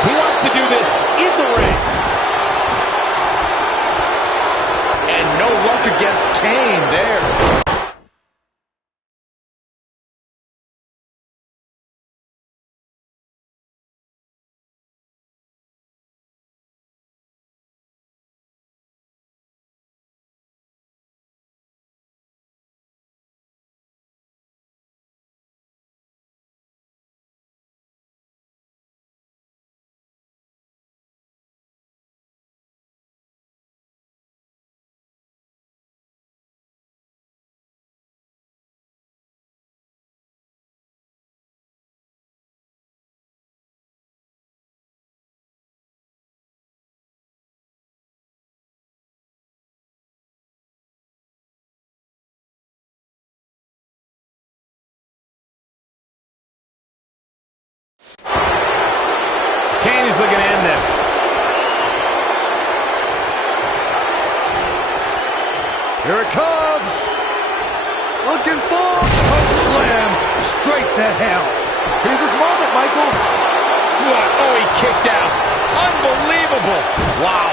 He wants to do this in the ring. And no luck against Kane there. Kane is looking to end this. Here it comes. Looking for Choke slam straight to hell. Here's his moment, Michael. What? Oh, he kicked out. Unbelievable. Wow.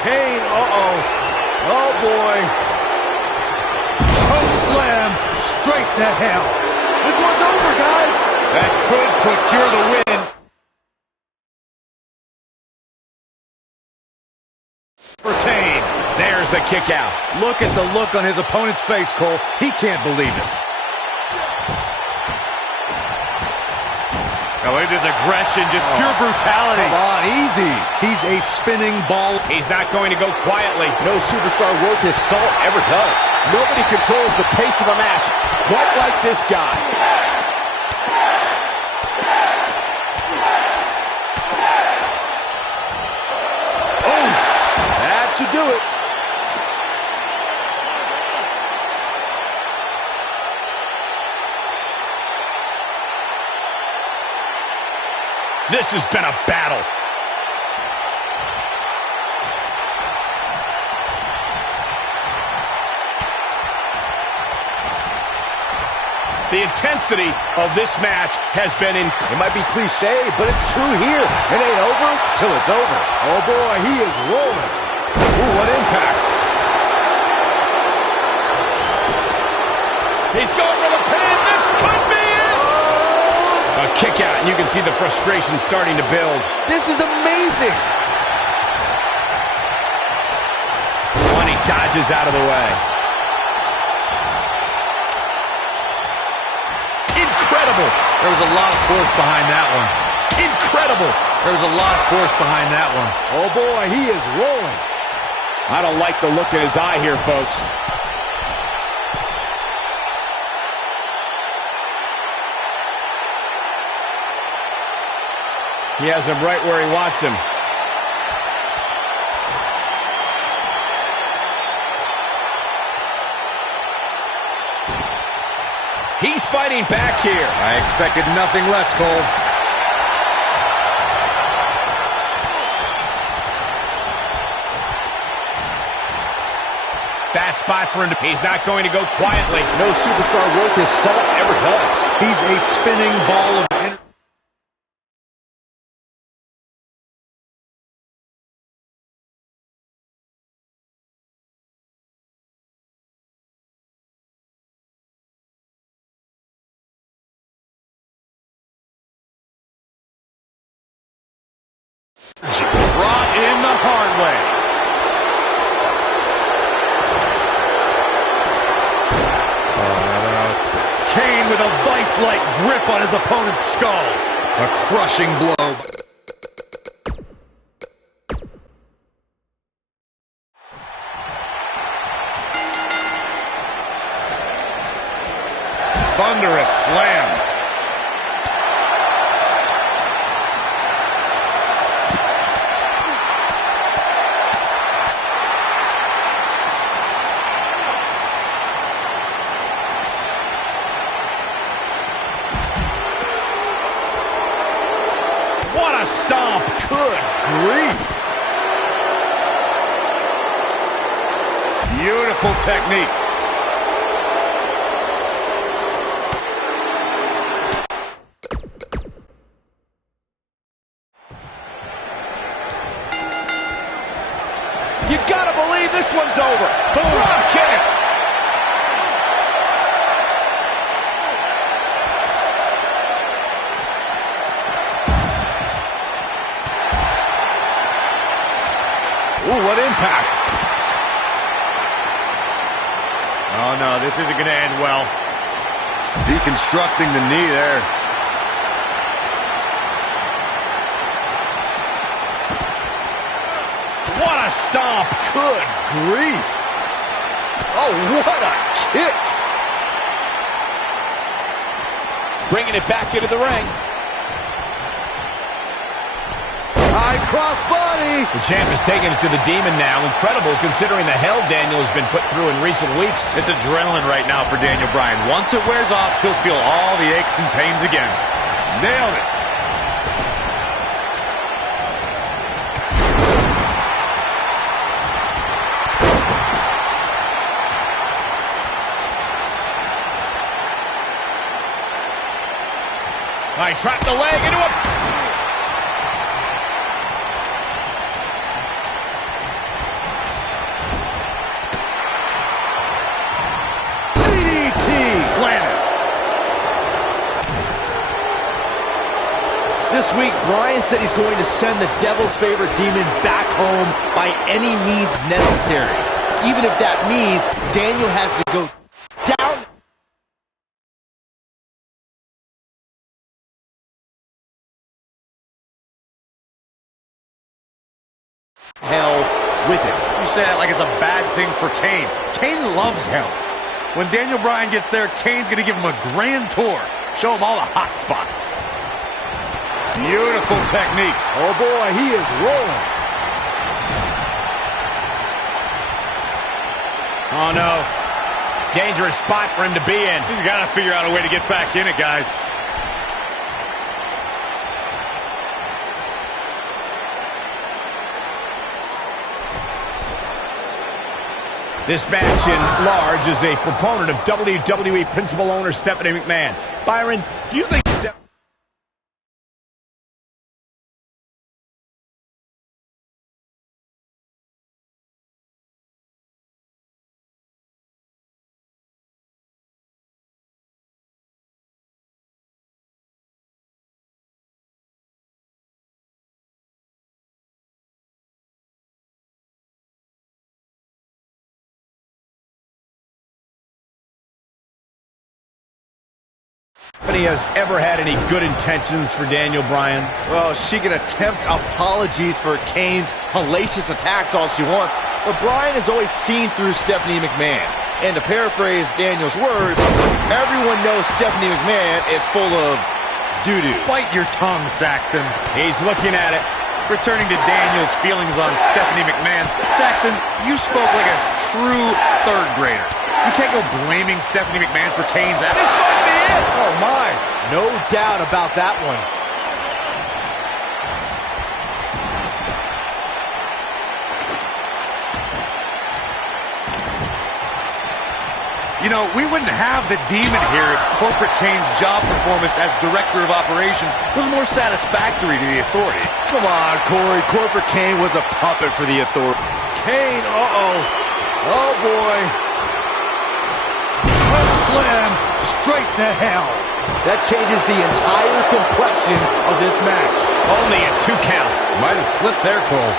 Kane, uh-oh. Oh, boy. Choke slam straight to hell. This one's over, guys. That could procure the win. For Kane. There's the kick out. Look at the look on his opponent's face, Cole. He can't believe it. Oh, it is aggression, just pure brutality. Come on, easy. He's a spinning ball. He's not going to go quietly. No superstar worth his salt ever does. Nobody controls the pace of a match quite like this guy. Oh, that should do it. This has been a battle. The intensity of this match has been It might be cliche, but it's true here. It ain't over till it's over. Oh boy, he is rolling. Ooh, what impact. He's going for the pin. This could be it. A kick out, and you can see the frustration starting to build. This is amazing. When he dodges out of the way. Incredible. There was a lot of force behind that one. Incredible. There was a lot of force behind that one. Oh, boy, he is rolling. I don't like the look in his eye here, folks. He has him right where he wants him. He's fighting back here. I expected nothing less, Cole. Bad spot for him. He's not going to go quietly. No superstar worth his salt ever does. He's a spinning ball of energy. Brought in the hard way. Kane with a vice-like grip on his opponent's skull. A crushing blow. Thunderous slam. What a stomp. Good grief. Beautiful technique. You gotta believe this one's over. Boom. Drop kick. Ooh, what impact. Oh, no, this isn't going to end well. Deconstructing the knee there. What a stomp. Good grief. Oh, what a kick. Bringing it back into the ring. High cross body. The champ is taking it to the demon now. Incredible considering the hell Daniel has been put through in recent weeks. It's adrenaline right now for Daniel Bryan. Once it wears off, he'll feel all the aches and pains again. Nailed it. All right, trapped the leg into a... This week, Bryan said he's going to send the devil's favorite demon back home by any means necessary. Even if that means Daniel has to go down. Hell with him. You say that like it's a bad thing for Kane. Kane loves hell. When Daniel Bryan gets there, Kane's going to give him a grand tour. Show him all the hot spots. Beautiful technique. Oh, boy, he is rolling. Oh, no. Dangerous spot for him to be in. He's got to figure out a way to get back in it, guys. This match in large is a proponent of WWE principal owner Stephanie McMahon. Byron, do you think Stephanie has ever had any good intentions for Daniel Bryan. Well, she can attempt apologies for Kane's hellacious attacks all she wants, but Bryan has always seen through Stephanie McMahon. And to paraphrase Daniel's words, everyone knows Stephanie McMahon is full of doo-doo. Bite your tongue, Saxton. He's looking at it. Returning to Daniel's feelings on Stephanie McMahon. Saxton, you spoke like a true third grader. You can't go blaming Stephanie McMahon for Kane's actions. This might be it! Oh my! No doubt about that one. You know, we wouldn't have the Demon here if Corporate Kane's job performance as Director of Operations was more satisfactory to the Authority. Come on, Corey. Corporate Kane was a puppet for the Authority. Kane, uh-oh. Oh, boy. Choke slam straight to hell. That changes the entire complexion of this match. Only a 2 count. Might have slipped there, Cole.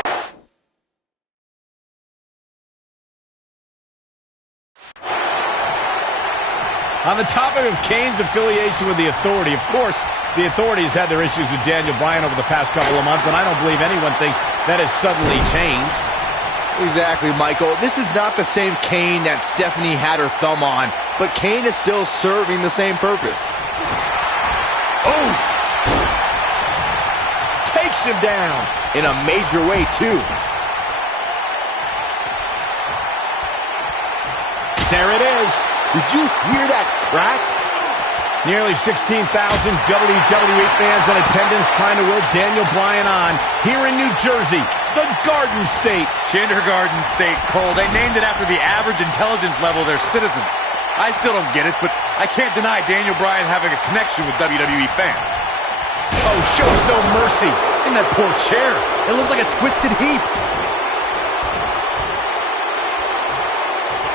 On the topic of Kane's affiliation with the Authority, of course, the Authority has had their issues with Daniel Bryan over the past couple of months, and I don't believe anyone thinks that has suddenly changed. Exactly, Michael. This is not the same Kane that Stephanie had her thumb on, but Kane is still serving the same purpose. Oof! Takes him down. In a major way, too. There it is. Did you hear that crack? Nearly 16,000 WWE fans in attendance trying to will Daniel Bryan on here in New Jersey, the Garden State. Kindergarten State, Cole. They named it after the average intelligence level of their citizens. I still don't get it, but I can't deny Daniel Bryan having a connection with WWE fans. Oh, shows no mercy. In that poor chair. It looks like a twisted heap.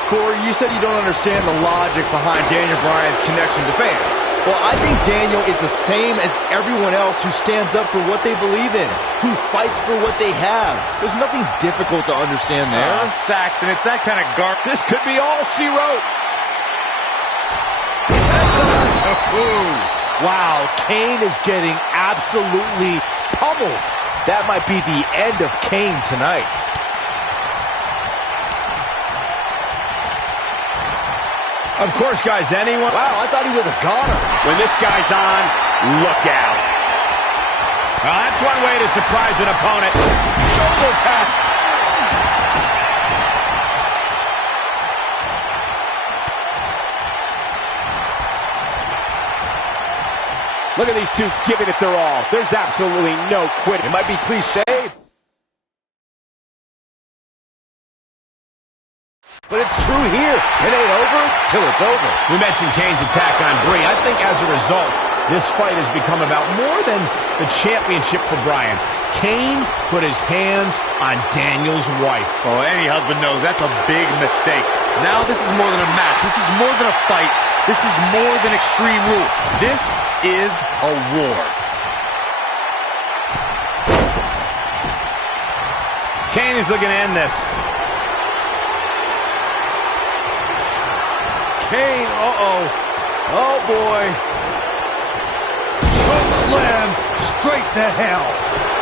Corey, you said you don't understand the logic behind Daniel Bryan's connection to fans. Well, I think Daniel is the same as everyone else who stands up for what they believe in, who fights for what they have. There's nothing difficult to understand there. Saxton, it's that kind of This could be all she wrote. Wow, Kane is getting absolutely pummeled. That might be the end of Kane tonight. Of course, guys, anyone... Wow, I thought he was a goner. When this guy's on, look out. Well, that's one way to surprise an opponent. Shoulder tap. Look at these two giving it their all. There's absolutely no quitting. It might be cliche, but it's true here. It ain't over till it's over. We mentioned Kane's attack on Brie. I think as a result, this fight has become about more than the championship for Bryan. Kane put his hands on Daniel's wife. Oh, any husband knows that's a big mistake. Now this is more than a match. This is more than a fight. This is more than Extreme Rules. This is a war. Kane is looking to end this. Kane, uh-oh. Oh, boy. Choke slam straight to hell.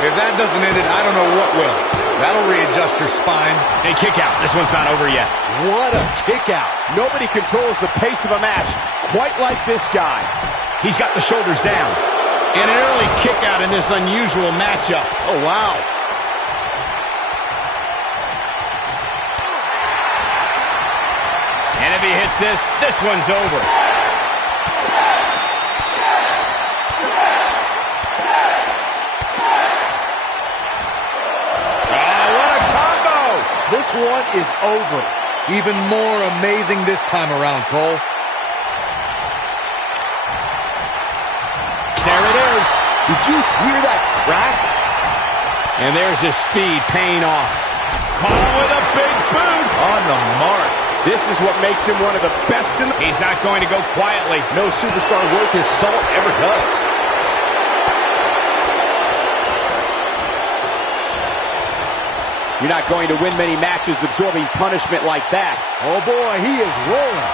If that doesn't end it, I don't know what will. That'll readjust your spine. Hey, kick out. This one's not over yet. What a kick out. Nobody controls the pace of a match quite like this guy. He's got the shoulders down. And an early kick out in this unusual matchup. Oh, wow. And if he hits this, this one's over. Oh, what a combo! This one is over. Even more amazing this time around, Cole. There it is. Did you hear that crack? And there's his speed paying off. Caught with a big boot. On the mark. This is what makes him one of the best in the... He's not going to go quietly. No superstar worth his salt ever does. You're not going to win many matches absorbing punishment like that. Oh boy, he is rolling.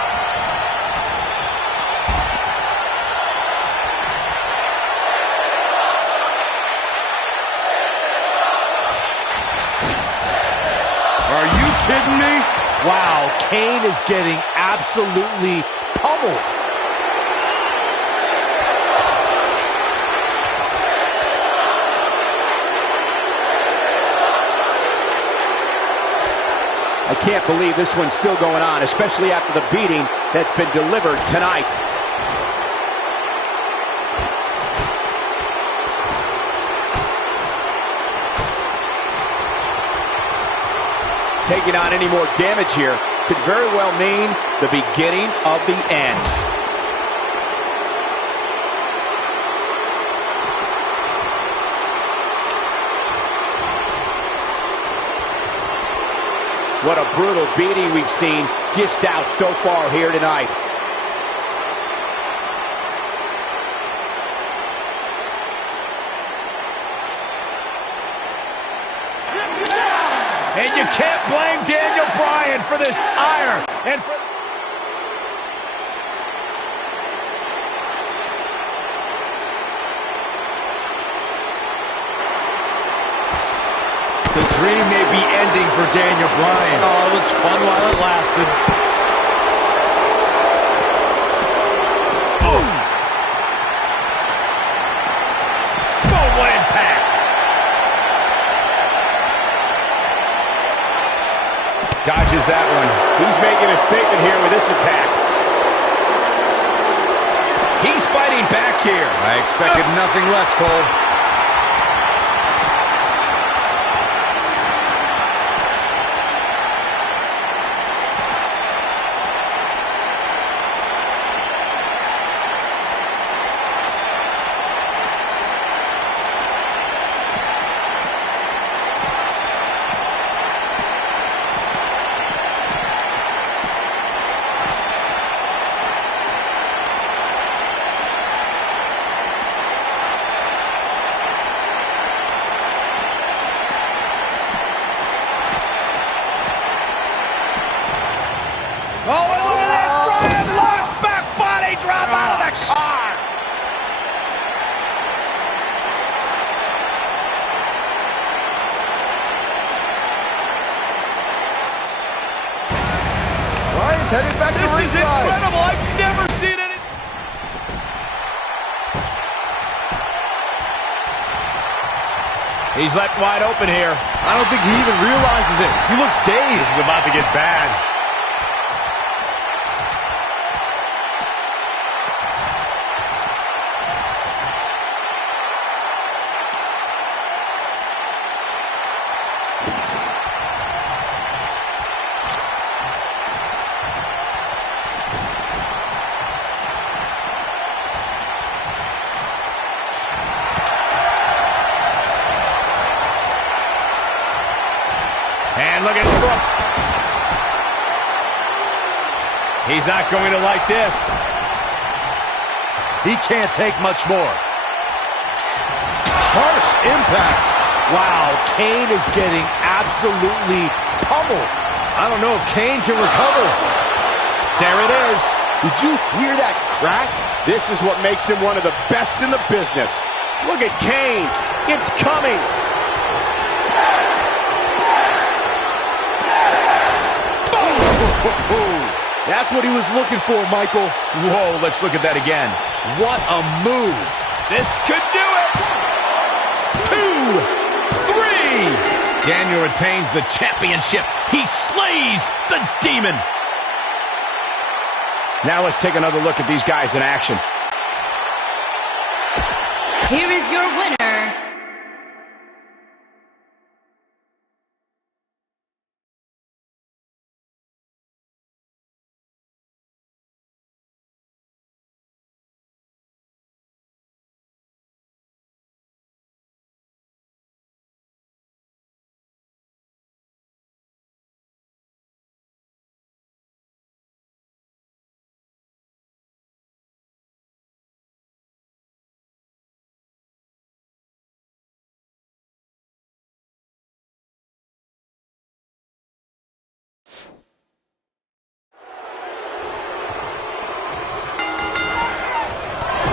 kidding me? Wow, Kane is getting absolutely pummeled. I can't believe this one's still going on, especially after the beating that's been delivered tonight. Taking on any more damage here could very well mean the beginning of the end. What a brutal beating we've seen dished out so far here tonight. And you can't blame Daniel Bryan for this ire. And for The dream may be ending for Daniel Bryan. Oh, it was fun while it lasted. boom! Boom, what impact! Dodges that one. He's making a statement here with this attack. He's fighting back here. I expected nothing less, Cole. Oh, and look at this! Bryan launch back body drop out of the car! Bryan's headed back to This is ringside. incredible! I've never seen any... He's left wide open here. I don't think he even realizes it. He looks dazed. This is about to get bad. And look at his foot. He's not going to like this. He can't take much more. Harsh impact. Wow, Kane is getting absolutely pummeled. I don't know if Kane can recover. There it is. Did you hear that crack? This is what makes him one of the best in the business. Look at Kane. It's coming. That's what he was looking for, Michael. Whoa, let's look at that again. What a move. This could do it. 2, 3. Daniel retains the championship. He slays the demon. Now let's take another look at these guys in action. Here is your winner,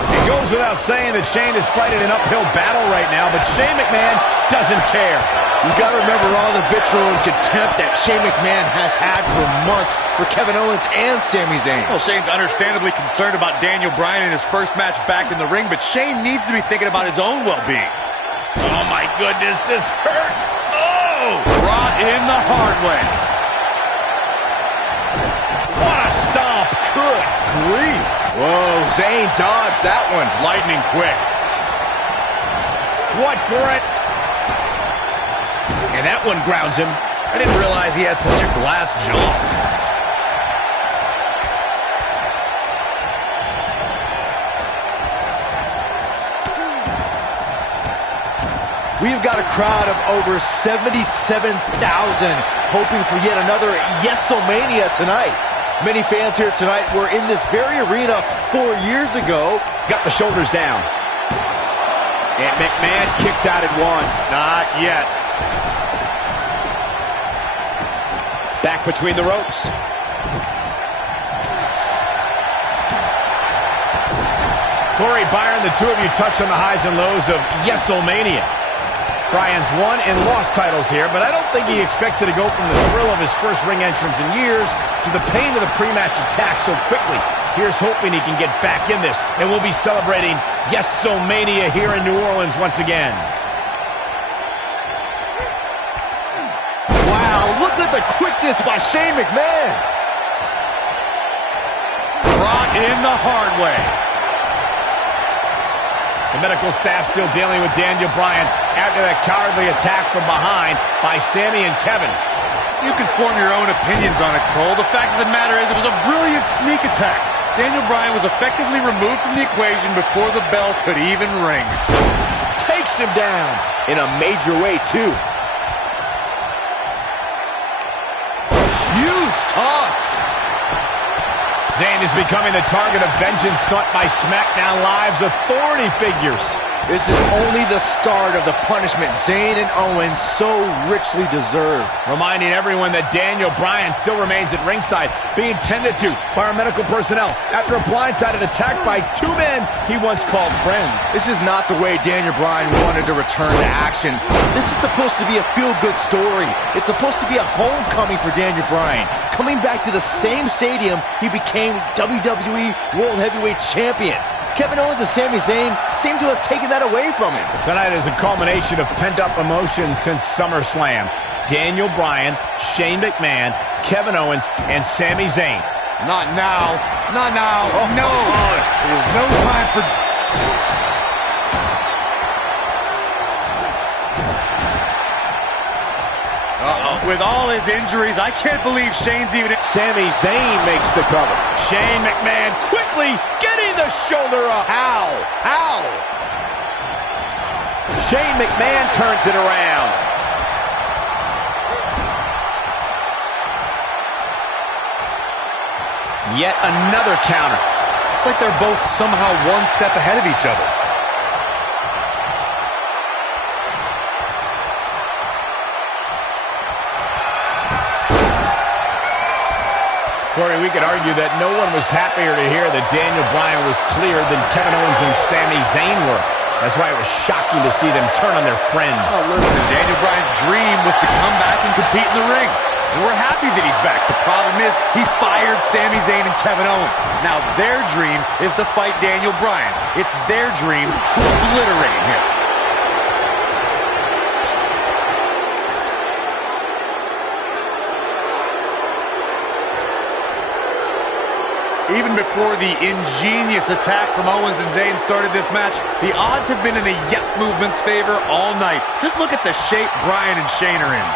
It goes without saying that Shane is fighting an uphill battle right now, but Shane McMahon doesn't care. You got to remember all the vitriol and contempt that Shane McMahon has had for months for Kevin Owens and Sami Zayn. Well, Shane's understandably concerned about Daniel Bryan in his first match back in the ring, but Shane needs to be thinking about his own well-being. Oh, my goodness, this hurts. Oh! Brought in the hard way. What a stomp. Good grief. Whoa, Zayn dodged that one. Lightning quick. What grit. And that one grounds him. I didn't realize he had such a glass jaw. We've got a crowd of over 77,000 hoping for yet another Yes-O-Mania tonight. Many fans here tonight were in this very arena 4 years ago. Got the shoulders down. And McMahon kicks out at one. Not yet. Back between the ropes. Corey, Byron, the two of you touched on the highs and lows of Yes-O-Mania. Bryan's won and lost titles here, but I don't think he expected to go from the thrill of his first ring entrance in years to the pain of the pre-match attack so quickly. Here's hoping he can get back in this, and we'll be celebrating Yes-O-Mania here in New Orleans once again. Wow, look at the quickness by Shane McMahon. Brought in the hard way. The medical staff still dealing with Daniel Bryan after that cowardly attack from behind by Sami and Kevin. You can form your own opinions on it, Cole. The fact of the matter is it was a brilliant sneak attack. Daniel Bryan was effectively removed from the equation before the bell could even ring. Takes him down in a major way, too. Huge toss. Zayn is becoming the target of vengeance sought by SmackDown Live's authority figures. This is only the start of the punishment Zayn and Owens so richly deserve. Reminding everyone that Daniel Bryan still remains at ringside, being tended to by our medical personnel after a blindsided attack by two men he once called friends. This is not the way Daniel Bryan wanted to return to action. This is supposed to be a feel-good story. It's supposed to be a homecoming for Daniel Bryan. Coming back to the same stadium he became WWE World Heavyweight Champion. Kevin Owens and Sami Zayn seem to have taken that away from him. Tonight is a culmination of pent-up emotions since SummerSlam. Daniel Bryan, Shane McMahon, Kevin Owens, and Sami Zayn. Not now. Not now. Oh, no. There's no time for... With all his injuries, I can't believe Shane's even... Sami Zayn makes the cover. Shane McMahon quickly getting the shoulder up. How? How? Shane McMahon turns it around. Yet another counter. It's like they're both somehow one step ahead of each other. Corey, we could argue that no one was happier to hear that Daniel Bryan was cleared than Kevin Owens and Sami Zayn were. That's why it was shocking to see them turn on their friend. Oh, listen, Daniel Bryan's dream was to come back and compete in the ring. And we're happy that he's back. The problem is he fired Sami Zayn and Kevin Owens. Now their dream is to fight Daniel Bryan. It's their dream to obliterate him. Even before the ingenious attack from Owens and Zayn started this match, the odds have been in the Yep movement's favor all night. Just look at the shape Bryan and Shane are in.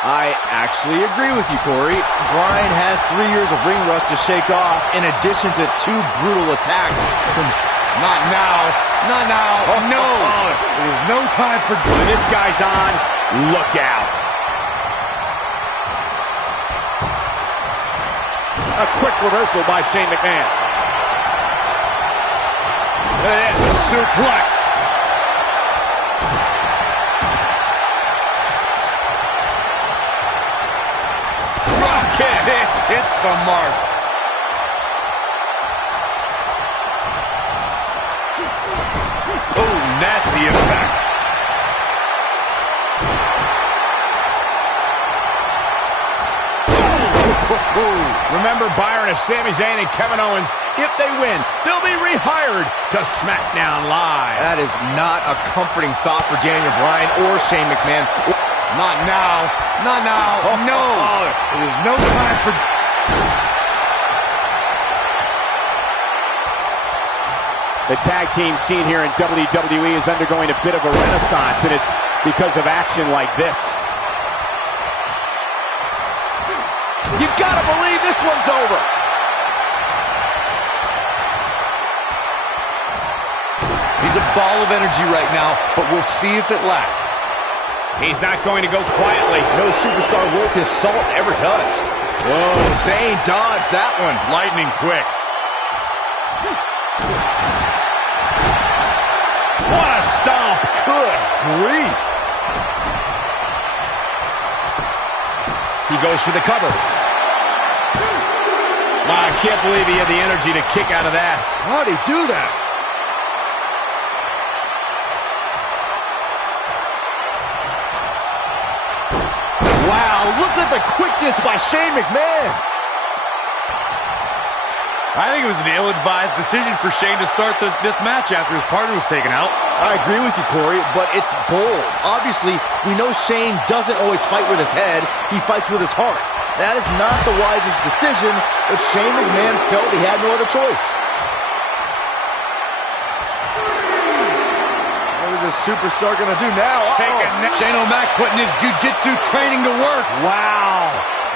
I actually agree with you, Corey. Bryan has 3 years of ring rust to shake off, in addition to 2 brutal attacks. Not now. Not now. Oh, no. There's no time for... When this guy's on, look out. A quick reversal by Shane McMahon. There it is, a suplex. Drop kick. Hits the mark. Oh, nasty impact. Remember, Byron, if Sami Zayn and Kevin Owens, if they win, they'll be rehired to SmackDown Live. That is not a comforting thought for Daniel Bryan or Shane McMahon. Not now. Not now. No. There's no time for... The tag team scene here in WWE is undergoing a bit of a renaissance, and it's because of action like this. You gotta believe this one's over. He's a ball of energy right now, but we'll see if it lasts. He's not going to go quietly. No superstar worth his salt ever does. Whoa, Zayn dodged that one. Lightning quick. What a stomp. Good grief. He goes for the cover. Wow, I can't believe he had the energy to kick out of that. How'd he do that? Wow, look at the quickness by Shane McMahon. I think it was an ill-advised decision for Shane to start this match after his partner was taken out. I agree with you, Corey, but it's bold. Obviously, we know Shane doesn't always fight with his head. He fights with his heart. That is not the wisest decision, but Shane McMahon felt he had no other choice. What is this superstar going to do now? Shane O'Mac putting his jiu-jitsu training to work. Wow.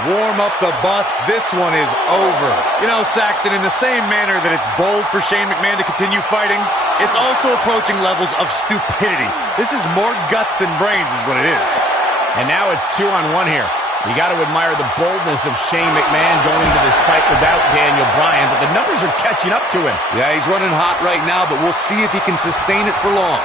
Warm up the bus. This one is over. You know, Saxton, in the same manner that it's bold for Shane McMahon to continue fighting, it's also approaching levels of stupidity. This is more guts than brains is what it is. And now it's 2-on-1 here. You got to admire the boldness of Shane McMahon going into this fight without Daniel Bryan, but the numbers are catching up to him. Yeah, he's running hot right now, but we'll see if he can sustain it for long.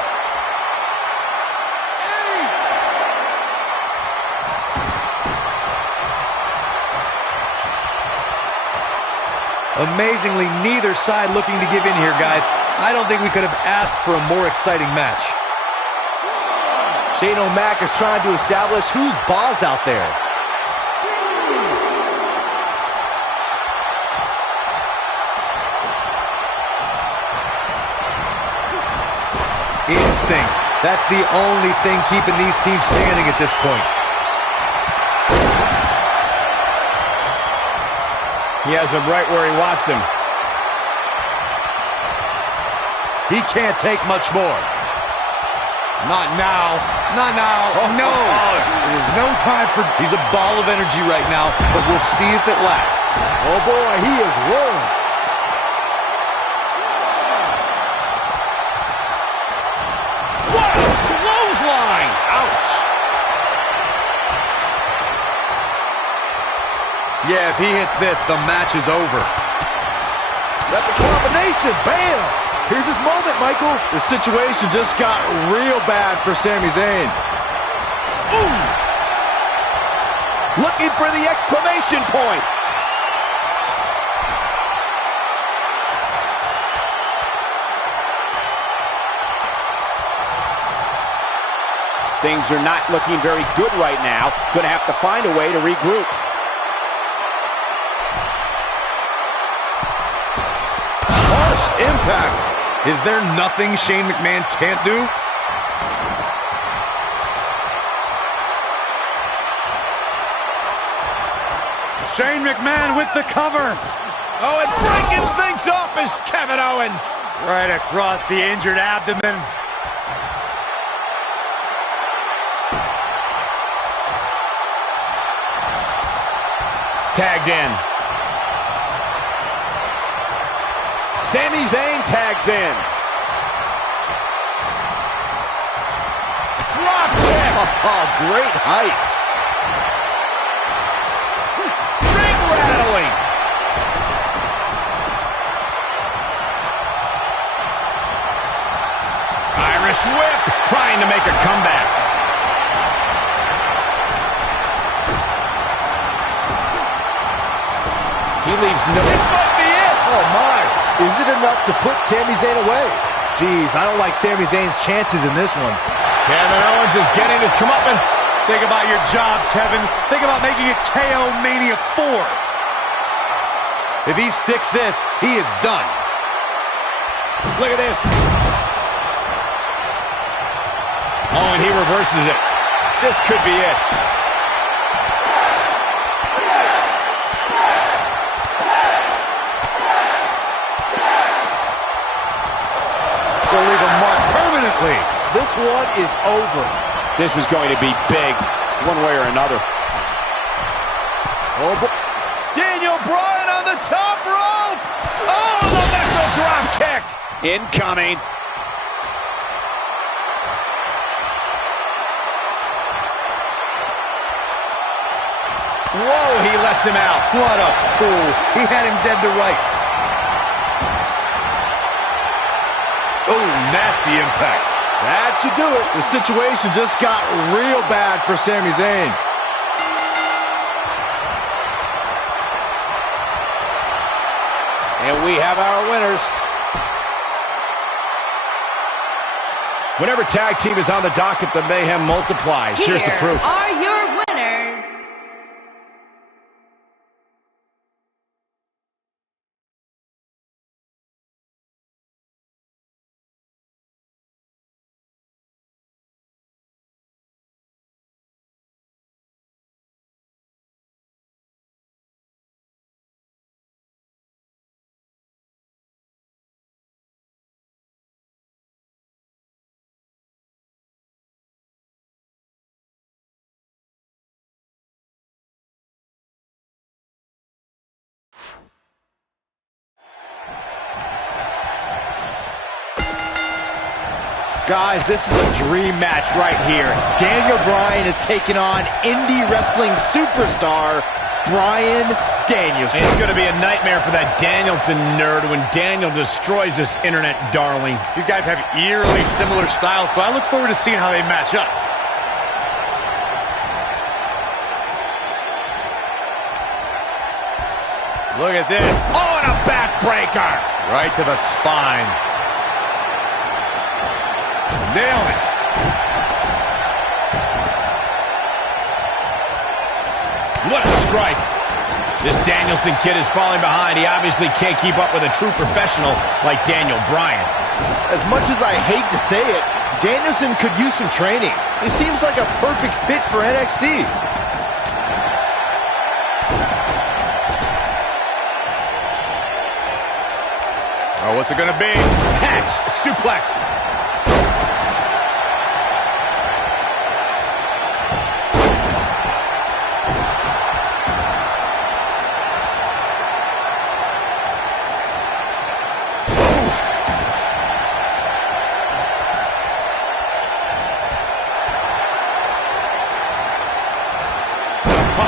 Amazingly, neither side looking to give in here, guys. I don't think we could have asked for a more exciting match. Shane O'Mac is trying to establish who's boss out there. Instinct. That's the only thing keeping these teams standing at this point. He has him right where he wants him. He can't take much more. Not now. Not now. Oh, no. There's no time for... He's a ball of energy right now, but we'll see if it lasts. Oh, boy, he is rolling. What a clothesline! Ouch! Yeah, if he hits this, the match is over. That's a combination. Bam! Here's his moment, Michael. The situation just got real bad for Sami Zayn. Ooh! Looking for the exclamation point. Things are not looking very good right now. Going to have to find a way to regroup. Impact. Is there nothing Shane McMahon can't do? Shane McMahon with the cover. Oh, and breaking things up is Kevin Owens. Right across the injured abdomen. Tagged in. Sami Zayn tags in. Drop kick. Oh, great height. Ring rattling. Irish whip. Trying to make a comeback. He leaves no... This might be it. Oh, my. Is it enough to put Sami Zayn away? Jeez, I don't like Sami Zayn's chances in this one. Kevin Owens is getting his comeuppance. Think about your job, Kevin. Think about making it KO Mania 4. If he sticks this, he is done. Look at this. Oh, and he reverses it. This could be it. Will leave a mark permanently. This one is over. This is going to be big, one way or another. Oh, boy. Daniel Bryan on the top rope. Oh, the missile drop kick. Incoming. Whoa, he lets him out. What a fool. He had him dead to rights. Oh, nasty impact. That should do it. The situation just got real bad for Sami Zayn. And we have our winners. Whenever tag team is on the docket, the mayhem multiplies. Here's the proof. Here are your winners. Guys, this is a dream match right here. Daniel Bryan is taking on indie wrestling superstar Bryan Danielson. And it's going to be a nightmare for that Danielson nerd when Daniel destroys this internet darling. These guys have eerily similar styles, so I look forward to seeing how they match up. Look at this. Oh, and a backbreaker. Right to the spine. Nailed it. What a strike. This Danielson kid is falling behind. He obviously can't keep up with a true professional like Daniel Bryan. As much as I hate to say it, Danielson could use some training. He seems like a perfect fit for NXT. Oh, what's it gonna be? Catch, suplex.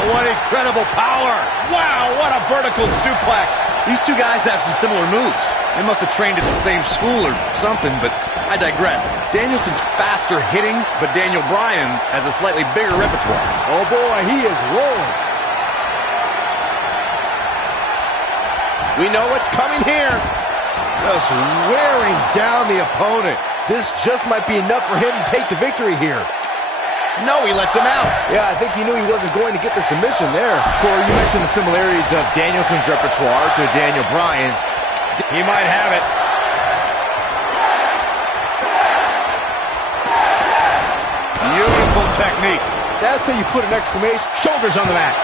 What incredible power! Wow, what a vertical suplex. These two guys have some similar moves. They must have trained at the same school or something, but I digress. Danielson's faster hitting, but Daniel Bryan has a slightly bigger repertoire. Oh boy, he is rolling. We know what's coming here. Just wearing down the opponent. This just might be enough for him to take the victory here. No, he lets him out. Yeah, I think he knew he wasn't going to get the submission there. Corey, you mentioned the similarities of Danielson's repertoire to Daniel Bryan's. He might have it. Beautiful technique. That's how you put an exclamation. Shoulders on the mat.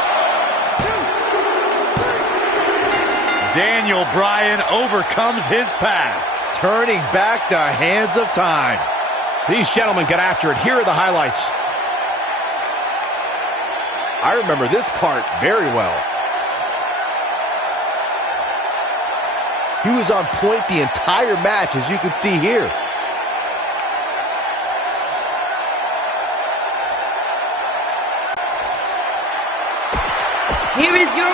Daniel Bryan overcomes his past. Turning back the hands of time. These gentlemen get after it. Here are the highlights. I remember this part very well. He was on point the entire match, as you can see here. Here is your